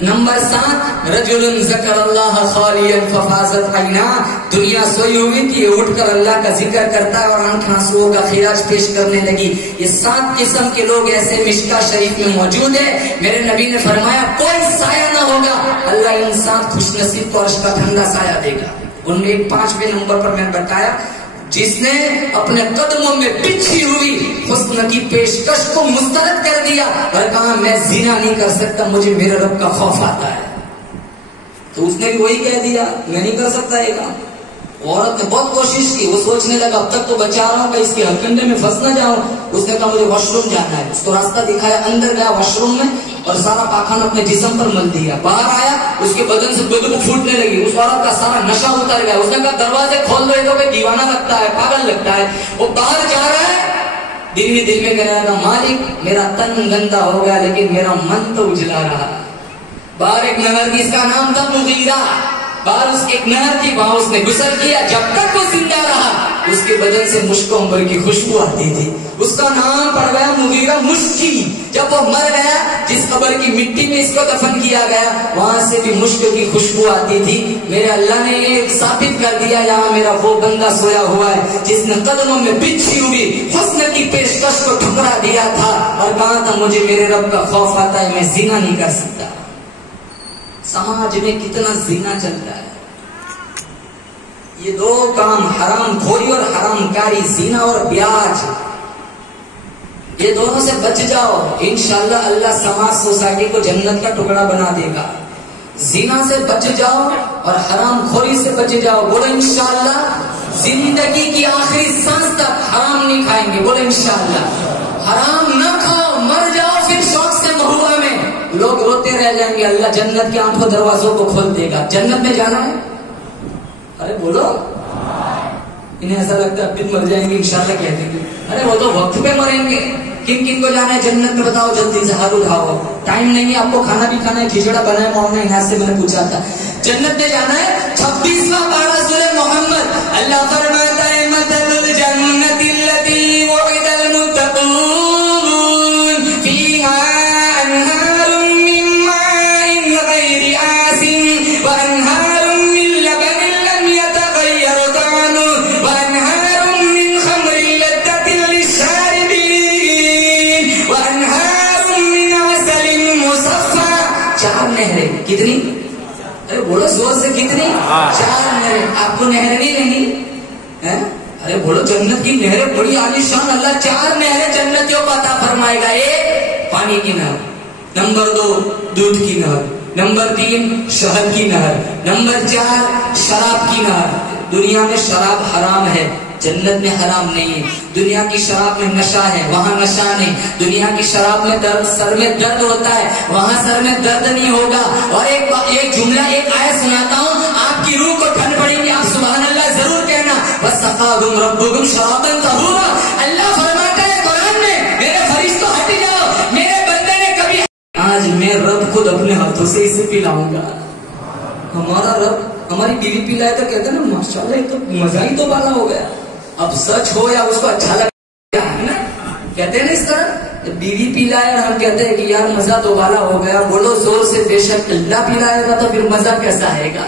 نمبر 7 رجل ذکر اللہ خالیا ففاضت عیناہ, دنیا سوئی ہوئی تھی, اٹھ کر اللہ کا ذکر کرتا ہے اور آنکھ آنسوؤں کا خراج پیش کرنے لگی. یہ 7 قسم کے لوگ ایسے مشکا شریف میں موجود ہیں. میرے نبی نے فرمایا کوئی سایہ نہ ہوگا, اللہ ان 7 خوش نصیب کو عرش کا ٹھنڈا سایہ دے گا. ان میں 5ویں نمبر پر میں بتایا, جس نے اپنے قدموں میں بچھی ہوئی حسن کی پیشکش کو مسترد کر دیا اور کہا میں زنا نہیں کر سکتا, مجھے میرے رب کا خوف آتا ہے. تو اس نے بھی وہی کہہ دیا میں نہیں کر سکتا یہ کام. عورت نے بہت کوشش کی, وہ سوچنے لگا اب تک تو بچا رہا ہوں کہ اس کے ہتھکنڈے میں پھنس نہ جاؤں. اس نے کہا مجھے واش روم جانا ہے, اس کو راستہ دکھایا, اندر گیا واش روم میں اور سارا پاخانہ اپنے جسم پر مل دیا. باہر آیا, اس کے بدن سے بدبو پھوٹنے لگی, اس عورت کا سارا نشہ اتر گیا. اس نے کہا دروازے کھول دو, تو کوئی دیوانہ لگتا ہے, پاگل لگتا ہے. وہ باہر جا رہا ہے, دل میں کہہ رہا تھا مالک میرا تن گندا ہو گیا لیکن میرا من تو اجلا رہا. باہر ایک نہر تھی, اس کا نام تھا مغیرہ, باہر اس کی ایک نہر تھی, وہاں اس نے غسل کیا. جب تک وہ زندہ رہا اس کے بدن سے مشک و عنبر کی خوشبو آتی تھی. اس کا نام پڑ گیا مغیرہ مشکی. جب وہ مر گیا, جس قبر کی مٹی میں اس کو دفن کیا گیا وہاں سے بھی مشک کی خوشبو آتی تھی. میرے اللہ نے یہ ثابت کر دیا یہاں میرا وہ بندہ سویا ہوا ہے جس نے قدموں میں بچھی ہوئی حسن کی پیشکش کو ٹھکرا دیا تھا اور کہا تھا مجھے میرے رب کا خوف آتا ہے, میں زنا نہیں کر سکتا. سماج میں کتنا زنا چلتا ہے. یہ دو کام حرام خوری اور حرام کاری, زنا اور بیاج, یہ دونوں سے بچ جاؤ انشاءاللہ اللہ سماج سوسائٹی کو جنت کا ٹکڑا بنا دے گا. زنا سے بچ جاؤ اور حرام خوری سے بچ جاؤ. بولو انشاءاللہ زندگی کی آخری سانس تک حرام نہیں کھائیں گے. بولو انشاءاللہ حرام نہ کھاؤ, مر جاؤ پھر شوق سے مہوا میں, لوگ روتے رہ جائیں گے, اللہ جنت کے آنکھوں دروازوں کو کھول دے گا. جنت میں جانا ہے؟ ارے بولو. انہیں ایسا لگتا ہے پھر مر جائیں گے انشاءاللہ کہہ دیں گے. ارے وہ تو وقت پہ مریں گے. کن کن کو جانا ہے جنت میں بتاؤ جلدی سے ہاتھ اٹھاؤ. ٹائم نہیں ہے آپ کو, کھانا بھی کھانا ہے, کھچڑا بنا ہے مولانا یہاں سے میں نے پوچھا تھا. جنت میں جانا ہے. 26واں پارہ سورہ محمد, اللہ فرماتا ہے مثل الجنت التي وعد المتقون فيها انهار من ماء غير آسن وانهار من لبن لم يتغير طعمه وانهار من خمر لذة للشاربين وانهار من عسل مصفى. 4 نہریں. کتنی؟ ارے بولو زور سے, کتنی؟ 4 نہریں. آپ کو نہر نہیں لینی؟ ارے بولو جنت کی نہریں بڑی عالیشان, اللہ 4 نہریں جنتیوں کو عطا فرمائے گا. 1 پانی کی نہر, نمبر 2 دودھ کی نہر, نمبر 3 شہد کی نہر, نمبر 4 شراب کی نہر. دنیا میں شراب حرام ہے, جنت میں حرام نہیں ہے. دنیا کی شراب میں نشہ ہے, وہاں نشہ نہیں. دنیا کی شراب میں درد, سر میں درد ہوتا ہے, وہاں سر میں درد نہیں ہوگا. اور ایک جملہ, ایک آیت سناتا ہوں, آپ کی روح کو ٹھنڈ پڑے گی, آپ سبحان اللہ ضرور کہنا. وَسَقَاهُمْ رَبُّهُمْ شَرَابًا طَهُورًا. اللہ فرماتا ہے قرآن میں, میرے فرشتوں ہٹ جاؤ, میرے بندے نے کبھی, آج میں رب خود اپنے ہاتھوں سے اسے پلاؤں گا. ہمارا رب ہماری بیوی پلائے تو کہتے ہیں نا ماشاءاللہ یہ تو مزہ ہی تو بالا ہو گیا. اب سچ ہو یا اس کو اچھا لگا ہے نا, کہتے ہیں نا اس طرح, بیوی پلائے اور ہم کہتے ہیں کہ یار مزہ تو بالا ہو گیا. بولو زور سے, بے شک اللہ پلائے گا تو پھر مزہ کیسا آئے گا.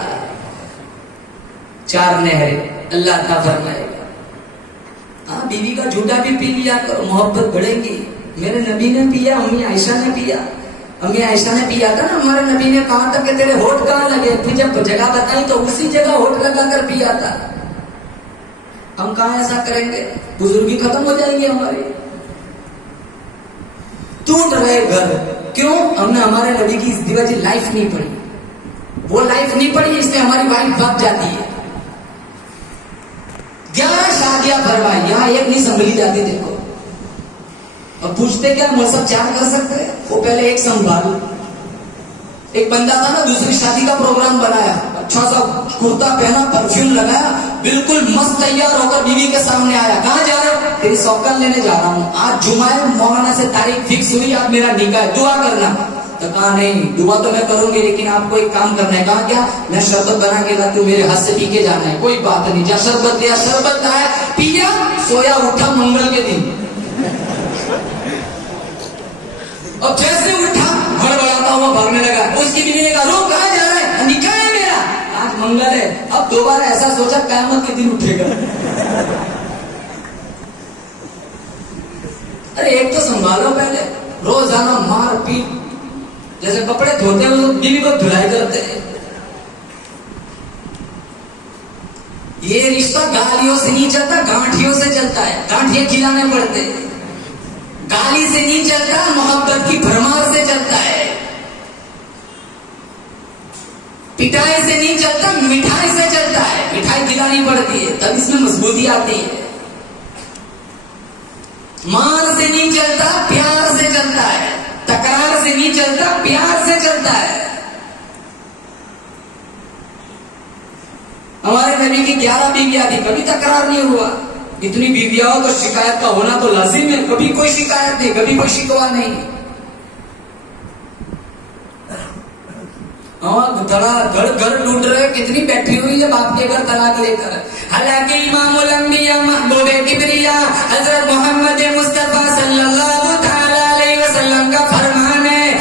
4 نہریں اللہ عطا فرمائے گا. ہاں بیوی کا جھوٹا بھی پی لیا کرو, محبت بڑھے گی. میرے نبی نے پیا, امی عائشہ نے پیا. امی عائشہ نے پیا تھا نا, ہمارے نبی نے کہا تھا کہ تیرے ہونٹ کہاں لگے, پھر جب جگہ بتائی تو اسی جگہ ہونٹ لگا کر پیا تھا. ہم کہاں ایسا کریں گے, بزرگی ختم ہو جائے گی ہماری. ٹوٹ رہے گھر کیوں؟ ہم نے ہمارے نبی کی اس وجہ لائف نہیں پڑھی. وہ لائف نہیں پڑھی اس لیے ہماری وائف بھاگ جاتی ہے. 11 شادیاں فرمائی, یہاں ایک نہیں سنبھلی جاتی. دیکھو اب پوچھتے کیا ہم سب 4 کر سکتے ہیں؟ وہ پہلے ایک سنبھال. ایک بندہ تھا نا, دوسری شادی کا پروگرام بنایا, اچھا سا کرتا پہنا, پرفیوم لگایا, بالکل مست تیار ہو کر بیوی کے سامنے آیا. کہاں جا رہے ہو؟ تیری سوگند لینے جا رہا ہوں, آج جمعہ ہے, مولانا سے تاریخ فکس ہوئی, آج میرا نکاح ہے, دعا کرنا. تو کہا نہیں دعا تو میں کروں گی لیکن آپ کو ایک کام کرنا ہے. کہا کیا؟ میں شربت بنا کے لاتی ہوں, میرے ہاتھ سے پی کے جانا ہے. کوئی بات نہیں, جا شربت لیا, شربت لایا, پیا, سویا, اٹھا منگل کے دن. اور جیسے اٹھا بڑبڑاتا ہوا بھاگنے لگا. اس کی بیوی نے کہا روک, کہاں جا رہا ہے؟ نکاح ہے میرا, آج منگل ہے. اب دوبارہ ایسا سوچا قیامت کے دن اٹھے گا. ارے ایک تو سنبھالو پہلے. روزانہ مار پیٹ, جیسے کپڑے دھوتے ہیں بیوی کو دھلائی کرتے ہیں. یہ رشتہ گالیوں سے نہیں چلتا, گانٹھیوں سے چلتا ہے. گانٹھیے کھلانے پڑتے ہیں. گالی سے نہیں چلتا, محبت کی بھرمار سے چلتا ہے. پٹائی سے نہیں چلتا, مٹھائی سے چلتا ہے. مٹھائی کھلانی پڑتی ہے تب اس میں مضبوطی آتی ہے. مار سے نہیں چلتا, پیار سے چلتا ہے. تکرار سے نہیں چلتا, پیار سے چلتا ہے. ہمارے نبی کی 11 بیویاں تھی, کبھی تکرار نہیں ہوا. اتنی بیویاں ہو تو شکایت کا ہونا تو لازم ہے. کبھی کوئی شکایت نہیں, کبھی کوئی شکوا نہیں. گھر ٹوٹ رہے, کتنی بیٹھی ہوئی ہے باپ کے گھر طلاق لے کر. حالانکہ امام الانبیاء محبوب کبریا حضرت محمد مصطفیٰ صلی اللہ تعالی علیہ وسلم کا فرمان ہے,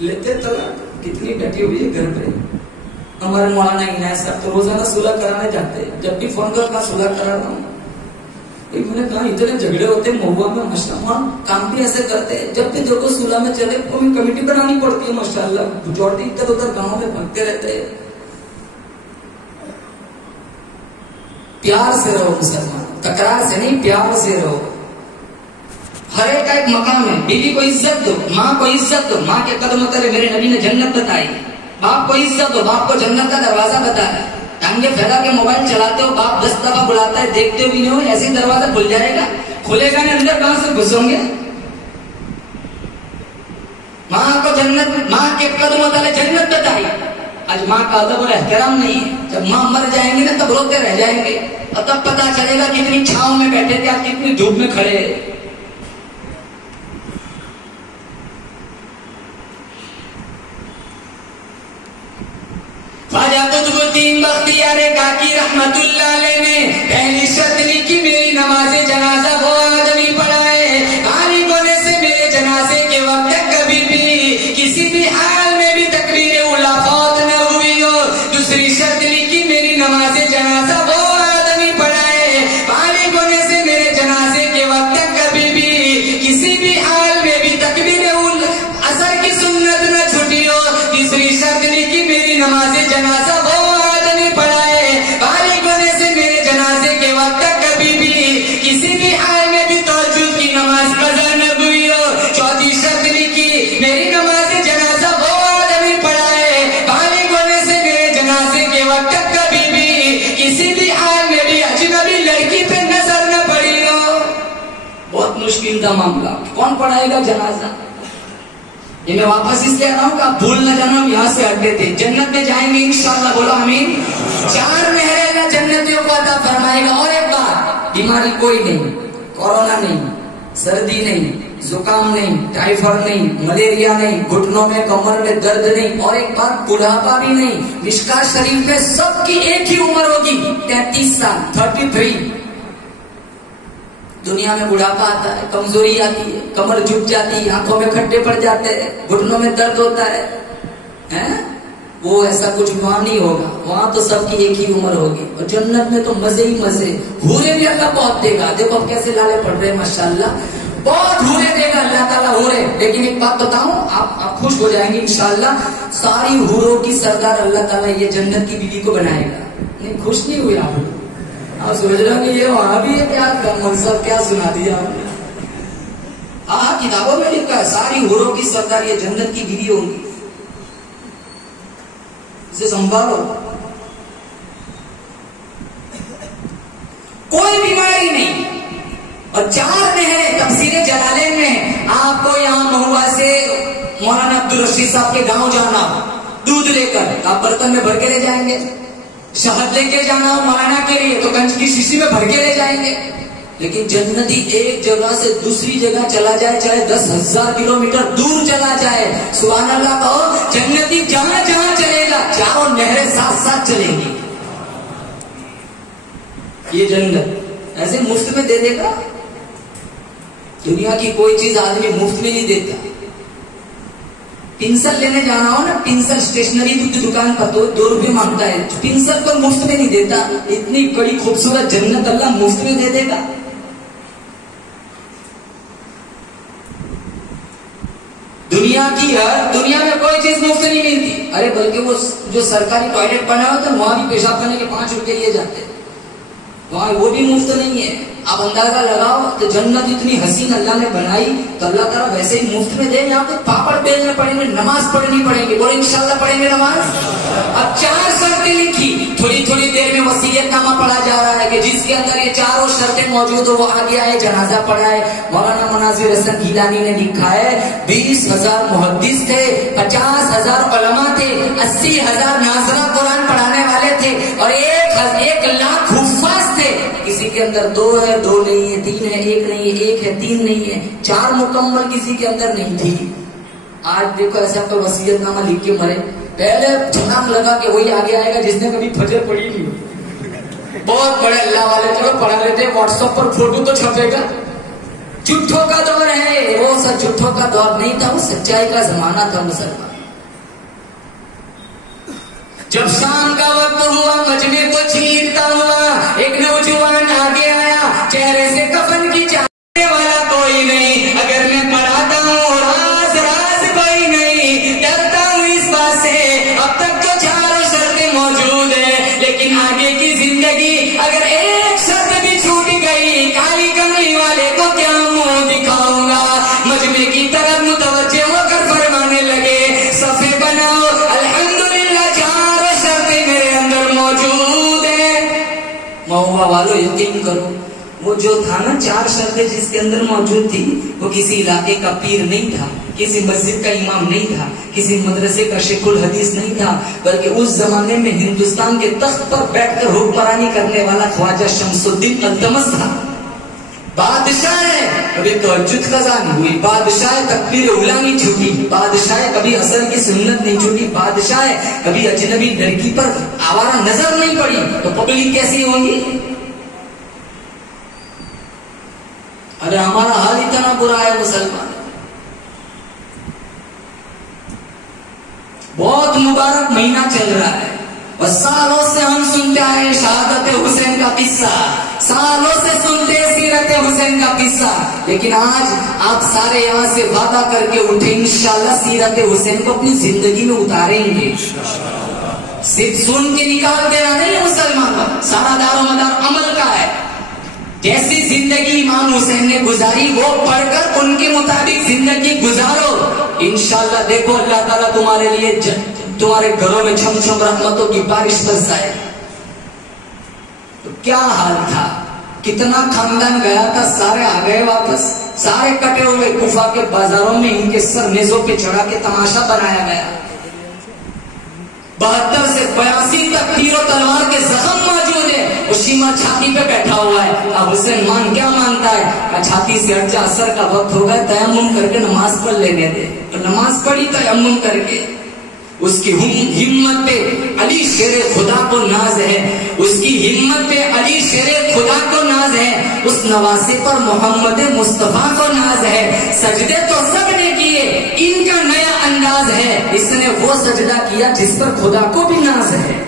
لیتے طلاق. کتنی ڈٹی ہوئی ہے گھر پہ. ہمارے مولانا عنایت صاحب تو روزانہ صلح کرانے جاتے ہیں. جب بھی فون کر صلح کرا رہا ہوں. میں نے کہا اتنے جھگڑے ہوتے ہیں مہوا میں ماشاءاللہ, کام بھی ایسے کرتے ہیں. جب بھی دیکھو صلح میں چلے کوئی کمیٹی بنانی پڑتی ہے ماشاءاللہ. جوڑتی ادھر ادھر گاؤں میں بھگتے رہتے ہیں. پیار سے رہو مسلمان, تکرار سے نہیں, پیار سے رہو. ہر ایک کا ایک مقام ہے. بیوی کو عزت دو, ماں کو عزت دو, ماں کے قدم کرے. میرے نبی نے جنت بتائی. باپ کو عزت دو, باپ کو جنت کا دروازہ بتایا. ٹانگے پھیلا کے موبائل چلاتے ہو, باپ 10 دفعہ بلاتا ہے, دیکھتے بھی نہیں ہو, ایسے دروازہ کھل جائے گا. کھلے گا نہیں, اندر کہاں سے گھسو گے. ماں کو جنت, ماں کے قدم تلے جنت بتائی. آج ماں کا ادب اور احترام نہیں ہے. جب ماں مر جائیں گے نا تب روتے رہ جائیں گے, اور تب پتا چلے گا کتنی چھاؤں میں بیٹھے تھے, آپ کتنی دھوپ میں کھڑے. خواجہ قطب الدین بختیار کاکی رحمت اللہ علیہ نے پہلی شرط لکھی, میری نماز جنازہ وہ آدمی پڑھائے بالغ ہونے سے میرے جنازے کے وقت کبھی بھی کسی بھی حال میں بھی تکبیر اولیٰ فوت نہ ہوئی ہو. دوسری شرط لکھی, میری نماز جنازہ وہ آدمی پڑھائے بالغ ہونے سے میرے جنازے کے وقت کبھی بھی کسی بھی حال میں بھی تکبیر اثر کی سنت نہ چھٹی ہو. تیسری شرط لکھی, میری نماز جنازہ وہ آدمی پڑھائے بالغ ہونے سے میرے جنازے کے وقت کبھی بھی کسی بھی حال میں بھی تہجد کی نماز قضا نہ ہوئی ہو. چوتھی شرط لکھی, میری نماز جنازہ وہ آدمی پڑھائے بالغ ہونے سے میرے جنازے کے وقت کبھی بھی کسی بھی حال میں بھی اجنبی لڑکی پہ نظر نہ پڑی ہو. بہت مشکل تھا معاملہ. کون پڑھائے گا جنازہ؟ یہ میں واپس اس لیے آ رہا ہوں کہ آپ بھول نہ جانا, ہم یہاں سے ہٹتے تھے. جنت میں جائیں گے انشاءاللہ, بولو آمین. 4 نہریں اللہ جنتیوں کو عطا فرمائے گا. اور ایک بات, بیماری کوئی نہیں, کورونا نہیں, سردی نہیں, زکام نہیں, ٹائیفائڈ نہیں, ملیریا نہیں, گھٹنوں میں کمر میں درد نہیں. اور ایک بات, بڑھاپا بھی نہیں. مشکات شریف میں سب کی ایک ہی عمر ہوگی, 33 سال, 33. دنیا میں بڑھاپا آتا ہے, کمزوری آتی ہے, کمر جھک جاتی ہے, آنکھوں میں کھڈے پڑ جاتے ہیں, گھٹنوں میں درد ہوتا ہے. وہ ایسا کچھ وہاں نہیں ہوگا. وہاں تو سب کی ایک ہی عمر ہوگی. اور جنت میں تو مزے ہی مزے. حورے بھی اللہ بہت دے گا. دیکھو اب کیسے لالے پڑ رہے ہیں ماشاءاللہ. بہت حورے دے گا اللہ تعالیٰ, حورے. لیکن ایک بات بتاؤں, آپ خوش ہو جائیں گے انشاءاللہ. ساری حوروں کی سردار اللہ تعالیٰ یہ جنت کی بیوی کو بنائے گا. نہیں, خوش نہیں ہوئے آپ؟ آپ سمجھ رہے کہ یہ وہاں بھی ہے, کیا منصب کیا سنا دیا آپ نے. کتابوں میں لکھا ہے ساری حوروں کی سردار یہ جنت کی بیوی ہوگی. اسے سنبھالو. کوئی بیماری نہیں. اور 4 نہریں تفسیر جلالین میں. آپ کو یہاں مہوا سے مولانا عبدالرشید صاحب کے گاؤں جانا, دودھ لے کر آپ برتن میں بھر کے لے جائیں گے. شہد لے کے جانا ہو مولانا کے لیے تو کنچ کی شیشی میں بھر کے لے جائیں گے. لیکن جنتی ایک جگہ سے دوسری جگہ چلا جائے, چاہے 10,000 کلومیٹر دور چلا جائے, سبحان اللہ کہو, جنتی جہاں جہاں چلے گا 4 نہریں ساتھ ساتھ چلیں گی. یہ جنت ایسے مفت میں دے دے گا. دنیا کی کوئی چیز آدمی مفت میں نہیں دیتا. پنسل لینے جانا ہو نا, پنسل اسٹیشنری کی دکان پر تو 2 روپے مانگتا ہے. پنسل کو مفت میں نہیں دیتا. اتنی بڑی خوبصورت جنت اللہ مفت میں دے دے گا. دنیا میں کوئی چیز مفت نہیں ملتی. ارے بلکہ وہ جو سرکاری ٹوائلٹ بنا ہوا تھا وہاں بھی پیشاب کرنے کے 5 روپے لیے جاتے ہیں, وہاں وہ بھی مفت نہیں ہے. آپ اندازہ لگاؤ تو جنت اتنی حسین اللہ نے بنائی تو اللہ تعالیٰ ویسے ہی مفت میں دے. یہاں کو پاپڑ بیلنے پڑیں گے, نماز پڑھنی پڑیں گے. بولے انشاءاللہ پڑھیں گے نماز. اب 4 شرطیں لکھی. تھوڑی تھوڑی دیر میں وصیت نامہ پڑھا جا رہا ہے کہ جس کے اندر یہ 4 شرطیں موجود ہو وہ آگے آئے, جنازہ پڑھائے. مولانا مناظر حسن گیلانی نے لکھا ہے 20,000 محدث تھے, 50,000 علماء تھے, 80,000 ناظرہ قرآن پڑھانے والے تھے, اور 1 لاکھ حفاظ تھے. کسی کے اندر 2 ہے, 2 نہیں ہے, 3 ہے, 1 نہیں ہے, 1 ہے, 3 نہیں ہے, 4 مکمل کسی کے اندر نہیں تھی. آج دیکھو ایسے آپ کا وصیت نامہ لکھ کے مرے. پہلے چھلانگ لگا کہ وہی آگے آئے گا جس نے کبھی فجر پڑھی نہیں. بہت بڑے اللہ والے چلو پڑھا لیتے, واٹس ایپ پر فوٹو تو چھپے گا. جھوٹوں کا دور ہے، وہ سب جھوٹوں کا دور نہیں تھا، وہ سچائی کا زمانہ تھا مسلمان۔ جب شام کا وقت ہوا مجمع کو چیرتا ہوا ایک نوجوان آگے آیا، چہرے سے کفن کی چاہنے والا کوئی نہیں، اگر میں پڑھاتا ہوں راز راز کوئی نہیں، ڈرتا ہوں اس بات سے اب تک تو چاروں شرطیں موجود ہیں، لیکن آگے کی زندگی اگر ایک شرط بھی چھوٹ گئی کالی کملی والے کو کیا منہ دکھاؤں گا۔ مجمع کی طرف متوجہ ہو کر فرمانے لگے صفے بناؤ، مہوا والوں یقین کرو وہ جو تھا نا 4 شرطیں جس کے اندر موجود تھی، وہ کسی علاقے کا پیر نہیں تھا، کسی مسجد کا امام نہیں تھا، کسی مدرسے کا شیخ الحدیث نہیں تھا، بلکہ اس زمانے میں ہندوستان کے تخت پر بیٹھ کر حکمرانی کرنے والا خواجہ شمس الدین التمش تھا۔ بادشاہ ہے کبھی تہجد قضا نہیں ہوئی، بادشاہ تکبیر اولیٰ نہیں چھوٹی، بادشاہ کبھی اثر کی سنت نہیں چھوٹی، بادشاہ کبھی اجنبی لڑکی پر آوارہ نظر نہیں پڑی، تو پبلک کیسی ہوگی؟ ارے ہمارا حال اتنا برا ہے مسلمان۔ بہت مبارک مہینہ چل رہا ہے اور سالوں سے ہم سنتے آئے شہادت حسین کا قصہ، سالوں سے سنتے سیرت حسین کا قصہ، لیکن آج آپ سارے یہاں سے وعدہ کر کے اٹھے انشاءاللہ سیرت حسین کو اپنی زندگی میں اتاریں گے۔ صرف سن کے نکال دینا نہیں ہے مسلمان، سارا دار و مدار عمل کا ہے۔ جیسی زندگی امام حسین نے گزاری وہ پڑھ کر ان کے مطابق زندگی گزارو، انشاءاللہ دیکھو اللہ تعالیٰ تمہارے لیے تمہارے گھروں میں چھم چھم رحمتوں کی بارش برسائے۔ تو کیا حال تھا، کتنا خاندان گیا تھا، سارے آ گئے واپس، سارے کٹے ہوئے کوفہ کے بازاروں میں ان کے سر نیزوں پہ چڑھا کے تماشا بنایا گیا۔ 72 سے 82 تک تیر و تلوار کے زخم موجود ہے، شیما چھاتی پہ بیٹھا ہوا ہے۔ اب حسین مان کیا مانتا ہے؟ چھاتی سے ہٹ جا، اثر کا وقت ہو گیا، تیمم کر کے نماز پڑھ لینے دے۔ نماز پڑھی تیمم کر کے، اس کی ہمت پہ علی شیر خدا کو ناز ہے، اس کی ہمت پہ علی شیر خدا کو ناز ہے، اس نواسے پر محمد مصطفیٰ کو ناز ہے۔ سجدے تو سب نے کیے، ان کا نیا انداز ہے، اس نے وہ سجدہ کیا جس پر خدا کو بھی ناز ہے۔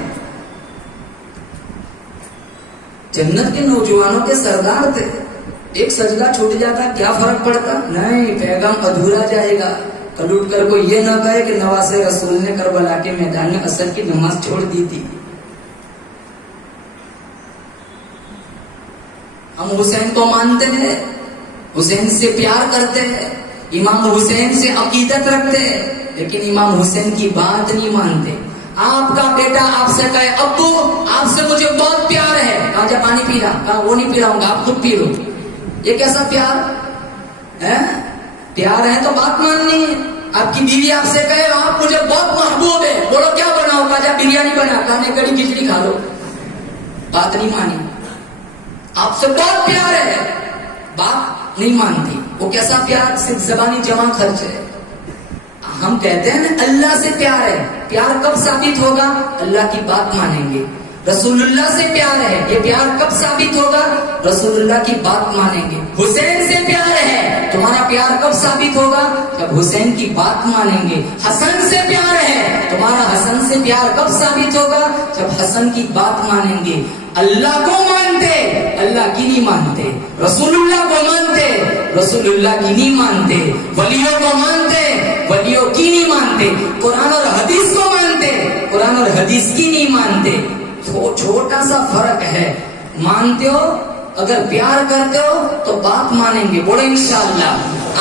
جنت کے نوجوانوں کے سردار تھے، ایک سجدہ چھوٹ جاتا کیا فرق پڑتا؟ نہیں، پیغام ادھورا جائے گا۔ کل اٹھ کر کوئی یہ نہ کہے کہ نواز رسول نے کربلا کے میدان میں عصر کی نماز چھوڑ دی تھی۔ ہم حسین کو مانتے ہیں، حسین سے پیار کرتے ہیں، امام حسین سے عقیدت رکھتے ہیں، لیکن امام حسین کی بات نہیں مانتے۔ آپ کا بیٹا آپ سے کہے ابو آپ سے مجھے بہت پیار ہے، کہا جا پانی پی رہا، کہا وہ نہیں پی رہا ہوں گا، آپ خود پی لو۔ یہ کیسا پیار ہے؟ پیار ہے تو بات ماننی ہے۔ آپ کی بیوی آپ سے کہے آپ مجھے بہت محبوب ہے، بولو کیا بناؤ، کہا جا بریانی بنا، کہا کڑی کھچڑی کھا لو، بات نہیں مانی۔ آپ سے بہت پیار ہے، بات نہیں مانتی۔ وہ کیسا پیار؟ صرف زبانی جمع خرچ ہے۔ ہم کہتے ہیں نا اللہ سے پیار ہے، پیار کب ثابت ہوگا؟ اللہ کی بات مانیں گے۔ رسول اللہ سے پیار ہے، یہ پیار کب ثابت ہوگا؟ رسول اللہ کی بات مانیں گے۔ حسین سے پیار ہے، تمہارا پیار کب ثابت ہوگا؟ جب حسین کی بات مانیں گے۔ حسن سے پیار ہے، تمہارا حسن سے پیار کب ثابت ہوگا؟ جب حسن کی بات مانیں گے۔ اللہ کو مانتے، اللہ کی نہیں مانتے، رسول اللہ کو مانتے، رسول اللہ کی نہیں مانتے، ولیوں کو مانتے، ولیوں کی نہیں مانتے، قرآن اور حدیث کو مانتے، قرآن اور حدیث کی نہیں مانتے۔ چھوٹا سا فرق ہے، مانتے ہو اگر پیار کرتے ہو تو بات مانیں گے، بولے انشاءاللہ۔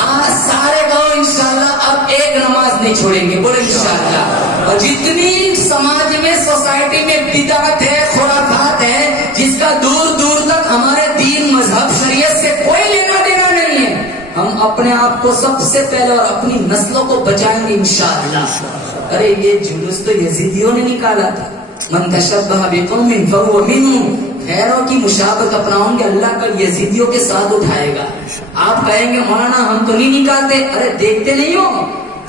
آج سارے کہو انشاءاللہ اب ایک نماز نہیں چھوڑیں گے، بولے انشاءاللہ۔ اور جتنی سماج میں سوسائٹی میں بدعت ہے، خرافات ہے، جس کا دور دور تک ہمارے دین مذہب شریعت سے کوئی لینا دینا نہیں ہے، ہم اپنے آپ کو سب سے پہلے اور اپنی نسلوں کو بچائیں گے انشاءاللہ۔ ارے یہ جلوس تو یزیدیوں نے نکالا تھا، من تشبہ بقوم فہو منہم، غیروں کی مشابہت اپناؤں گے اللہ کا یزیدیوں کے ساتھ اٹھائے گا۔ آپ کہیں گے مولانا ہم تو نہیں نکالتے، ارے دیکھتے نہیں ہو،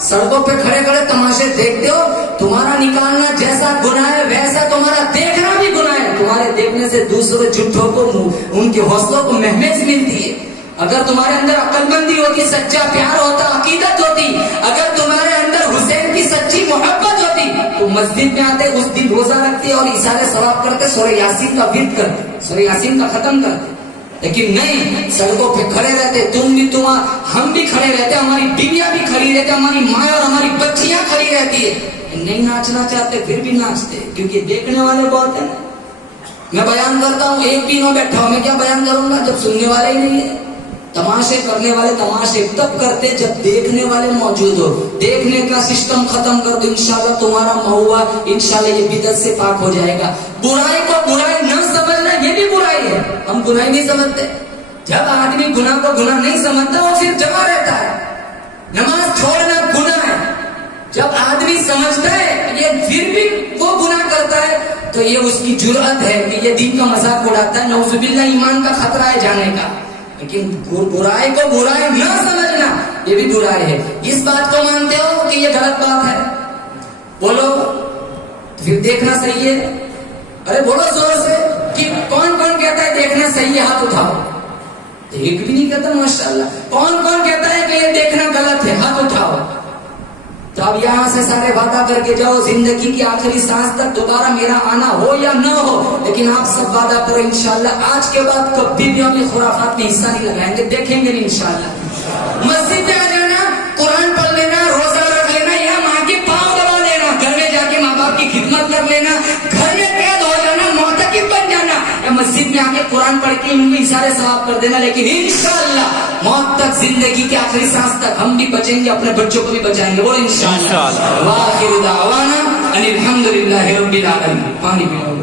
سڑکوں پہ کھڑے کھڑے تماشے دیکھتے ہو، تمہارا نکالنا جیسا گناہ ہے ویسا تمہارا دیکھنا بھی گناہ ہے۔ تمہارے دیکھنے سے دوسرے جھوٹوں کو ان کے حوصلوں کو مہمیز ملتی ہے۔ اگر تمہارے اندر عقل مندی ہوتی، سچا پیار ہوتا، عقیدت ہوتی، اگر تمہارے اندر حسین کی سچی محبت ہوتی تو مسجد میں آتے، اس دن روزہ رکھتے اور ایثار ثواب کرتے، سورہ یاسین کا ورد کرتے، سورہ یاسین کا ختم کرتے. لیکن نہیں، سڑکوں پہ کھڑے رہتے، تم بھی ہم بھی کھڑے رہتے، ہماری بیویاں بھی کھڑی رہتے، ہماری ماں اور ہماری بچیاں کھڑی رہتی ہے. نہیں ناچنا چاہتے پھر بھی ناچتے، کیونکہ دیکھنے والے بہت ہیں. میں بیان کرتا ہوں، ایک دنوں بیٹھا ہوں، میں کیا بیان کروں گا جب سننے والے ہی نہیں ہے. تماشے کرنے والے تماشے تب کرتے جب دیکھنے والے موجود ہو. دیکھنے کا سسٹم ختم کر دو، انشاءاللہ تمہارا مہوا انشاءاللہ یہ بدعت سے پاک ہو جائے گا. برائی کو برائی نہ سمجھنا یہ بھی برائی ہے. ہم گناہ نہیں سمجھتے. جب آدمی گناہ کو گناہ نہیں سمجھتا وہ پھر جمع رہتا ہے. نماز چھوڑنا گناہ ہے. جب آدمی سمجھتا ہے یہ پھر بھی وہ گناہ کرتا ہے تو یہ اس کی جرأت ہے کہ یہ دین کا مذاق اڑاتا ہے. نعوذ باللہ ایمان کا خطرہ ہے جانے کا. لیکن برائی کو برائی نہ سمجھنا یہ بھی برائی ہے. اس بات کو مانتے ہو کہ یہ غلط بات ہے؟ بولو. پھر دیکھنا صحیح ہے. ارے بولو زور سے کہ کون کون کہتا ہے دیکھنا صحیح ہے؟ ہاتھ اٹھاؤ. ایک بھی نہیں کہتا ماشاءاللہ. کون کون کہتا ہے کہ یہ دیکھنا غلط ہے؟ ہاتھ اٹھاؤ. تو اب یہاں سے سارے وعدہ کر کے جاؤ زندگی کی آخری سانس تک دوبارہ میرا آنا ہو یا نہ ہو، لیکن آپ سب وعدہ کرو انشاءاللہ آج کے بعد کبھی بھی ہم خرافات میں حصہ نہیں لگائیں گے. دیکھیں گے نہیں انشاءاللہ. مسجد میں آ جانا، قرآن پڑھ لینا، روزہ رکھ لینا، یا ماں کے پاؤں دبا لینا، گھر میں جا کے ماں باپ کی خدمت کر لینا، گھر میں قید ہو جانا، معتکف بن جانا، یا مسجد میں آ کے قرآن پڑھ کے ان کو اشارے ثواب کر دینا. لیکن انشاءاللہ موت تک، زندگی کے آخری سانس تک ہم بھی بچیں گے، اپنے بچوں کو بھی بچائیں گے. وہ انشاءاللہ. وآخر دعوانا ان الحمدللہ رب العالمین. پانی پیو.